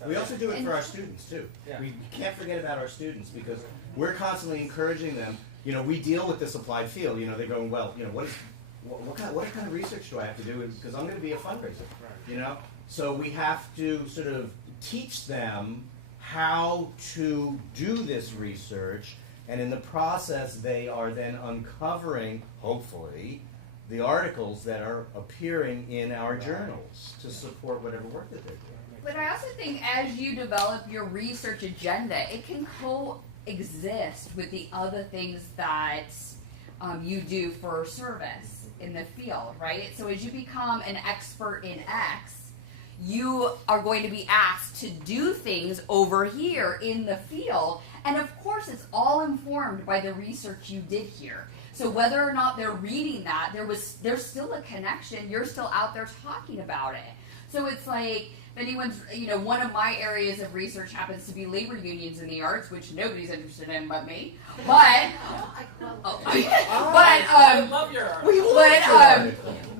So We also do it for our students too. Yeah. We can't forget about our students because we're constantly encouraging them. You know, we deal with this applied field. You know, they're going, well, you know, what kind of research do I have to do? Because I'm going to be a fundraiser. You know, so we have to sort of teach them how to do this research, and in the process they are then uncovering, hopefully, the articles that are appearing in our journals to support whatever work that they're doing. But I also think as you develop your research agenda, it can coexist with the other things that you do for service in the field, right? So as you become an expert in X, you are going to be asked to do things over here in the field. And of course, it's all informed by the research you did here. So whether or not they're reading that, there's still a connection. You're still out there talking about it. So it's like, if anyone's, you know, one of my areas of research happens to be labor unions in the arts, which nobody's interested in but me. But, I love your art.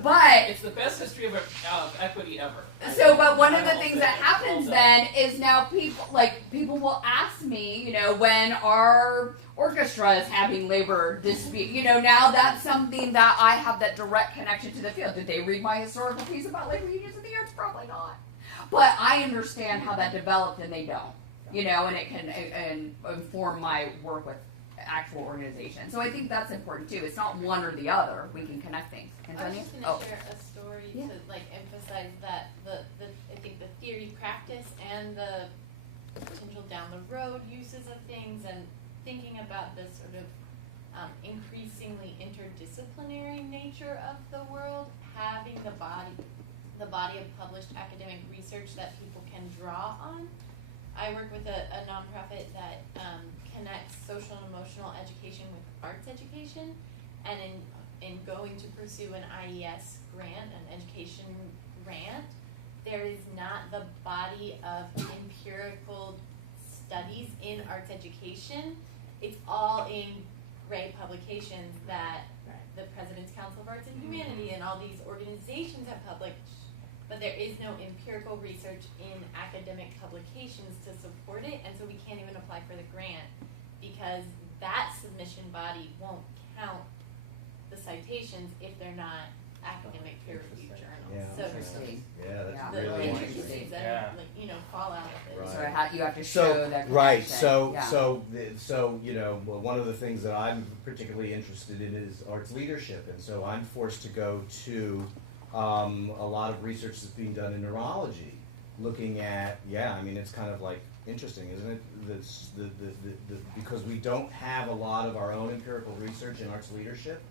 But it's the best history of equity ever. So, but one of the things that happens then is now people will ask me, you know, when our orchestra is having labor dispute, you know, now that's something that I have that direct connection to the field. Did they read my historical piece about labor unions in the arts? Probably not. But I understand how that developed and they don't, you know, and it can inform my work with actual organizations. So I think that's important too. It's not one or the other. We can connect things. I was just going to share a story to like emphasize that I think the theory practice and the potential down the road uses of things and thinking about this sort of increasingly interdisciplinary nature of the world, having the body of published academic research that people can draw on. I work with a nonprofit that connects social and emotional education with arts education, and in going to pursue an IES grant, an education grant, there is not the body of empirical studies in arts education. It's all in great publications that the President's Council of Arts and Humanity and all these organizations have published, but there is no empirical research in academic publications to support it, and so we can't even apply for the grant because that submission body won't count the citations if they're not academic peer-reviewed journals. Yeah. So That's the really intricacies interesting. that like, you know, fall out of it. Right. So you have to show that right. connection. So you know, one of the things that I'm particularly interested in is arts leadership, and so I'm forced to go to a lot of research that's being done in neurology, looking at I mean, it's kind of like interesting, isn't it? Because we don't have a lot of our own empirical research in arts leadership.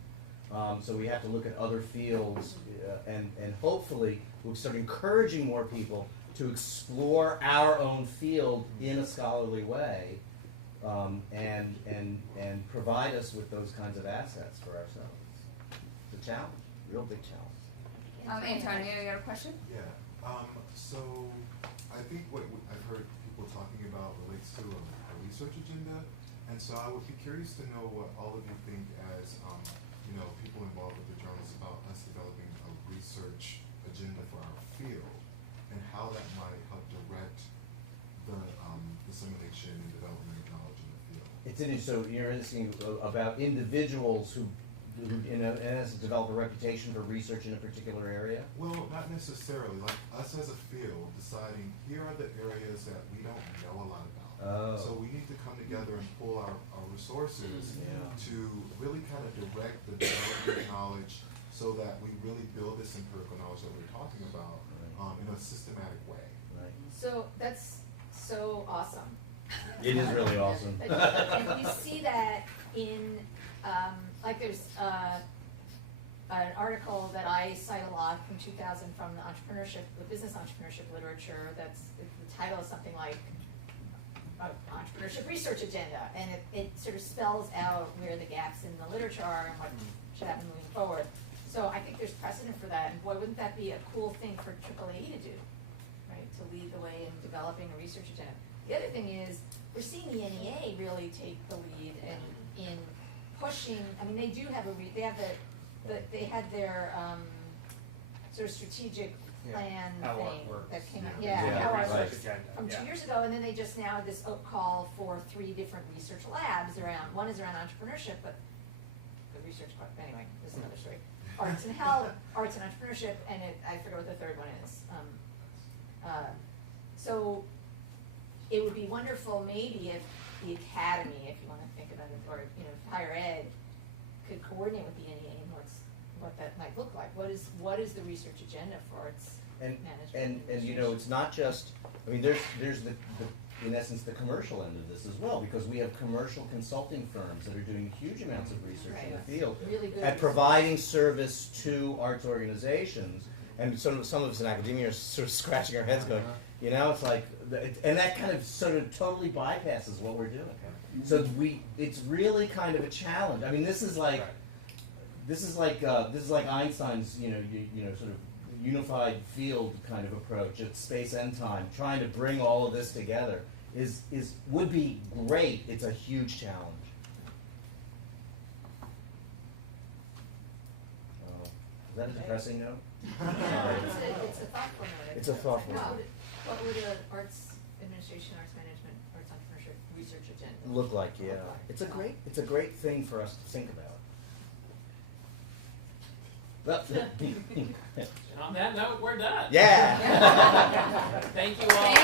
So we have to look at other fields, and hopefully we'll start encouraging more people to explore our own field in a scholarly way, and provide us with those kinds of assets for ourselves. It's a challenge, real big challenge. Antonio, you got a question? Yeah. So I think what I've heard people talking about relates to a research agenda, and so I would be curious to know what all of you think as you know, people involved with the journal is about us developing a research agenda for our field and how that might help direct the dissemination and development of knowledge in the field. It's interesting. So you're asking about individuals who as develop a reputation for research in a particular area? Well, not necessarily. Like us as a field deciding here are the areas that we don't know a lot about. Oh. So we need to come together and pull our resources to really kind of direct the development of knowledge so that we really build this empirical knowledge that we're talking about in a systematic way. Right. So that's so awesome. It is really awesome. And you see that in, like there's an article that I cite a lot from 2000 from the business entrepreneurship literature. That's the title is something like Entrepreneurship Research Agenda, and it sort of spells out where the gaps in the literature are and what should happen moving forward. So I think there's precedent for that, and boy, wouldn't that be a cool thing for AAAE to do, right? To lead the way in developing a research agenda. The other thing is, we're seeing the NEA really take the lead in pushing. I mean, they do have they had their sort of strategic plan thing that came out. How Art Works from 2 years ago, and then they just now had this call for 3 different research labs around. One is around entrepreneurship, but the research part. Anyway, this is another story. Arts and health, arts and entrepreneurship, and I forget what the third one is. So it would be wonderful maybe if the academy, if you want to think about it, or higher ed, could coordinate with the NEA and what that might look like. What is the research agenda for arts management? And it's not just. I mean, there's the in essence the commercial end of this as well, because we have commercial consulting firms that are doing huge amounts of research in the field really good at providing service to arts organizations. And some of us in academia are sort of scratching our heads going, it's like, and that kind of sort of totally bypasses what we're doing. So it's really kind of a challenge. I mean, this is like Einstein's, sort of unified field kind of approach at space and time. Trying to bring all of this together would be great. It's a huge challenge. Is that a depressing note? It's a thoughtful note. It's a thoughtful note. What would an arts administration, arts management, arts entrepreneurship research agenda look like? Yeah, it's a great thing for us to think about. And on that note, we're done. Yeah. Thank you all.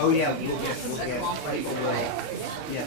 Oh yeah, we'll get right away. Yeah.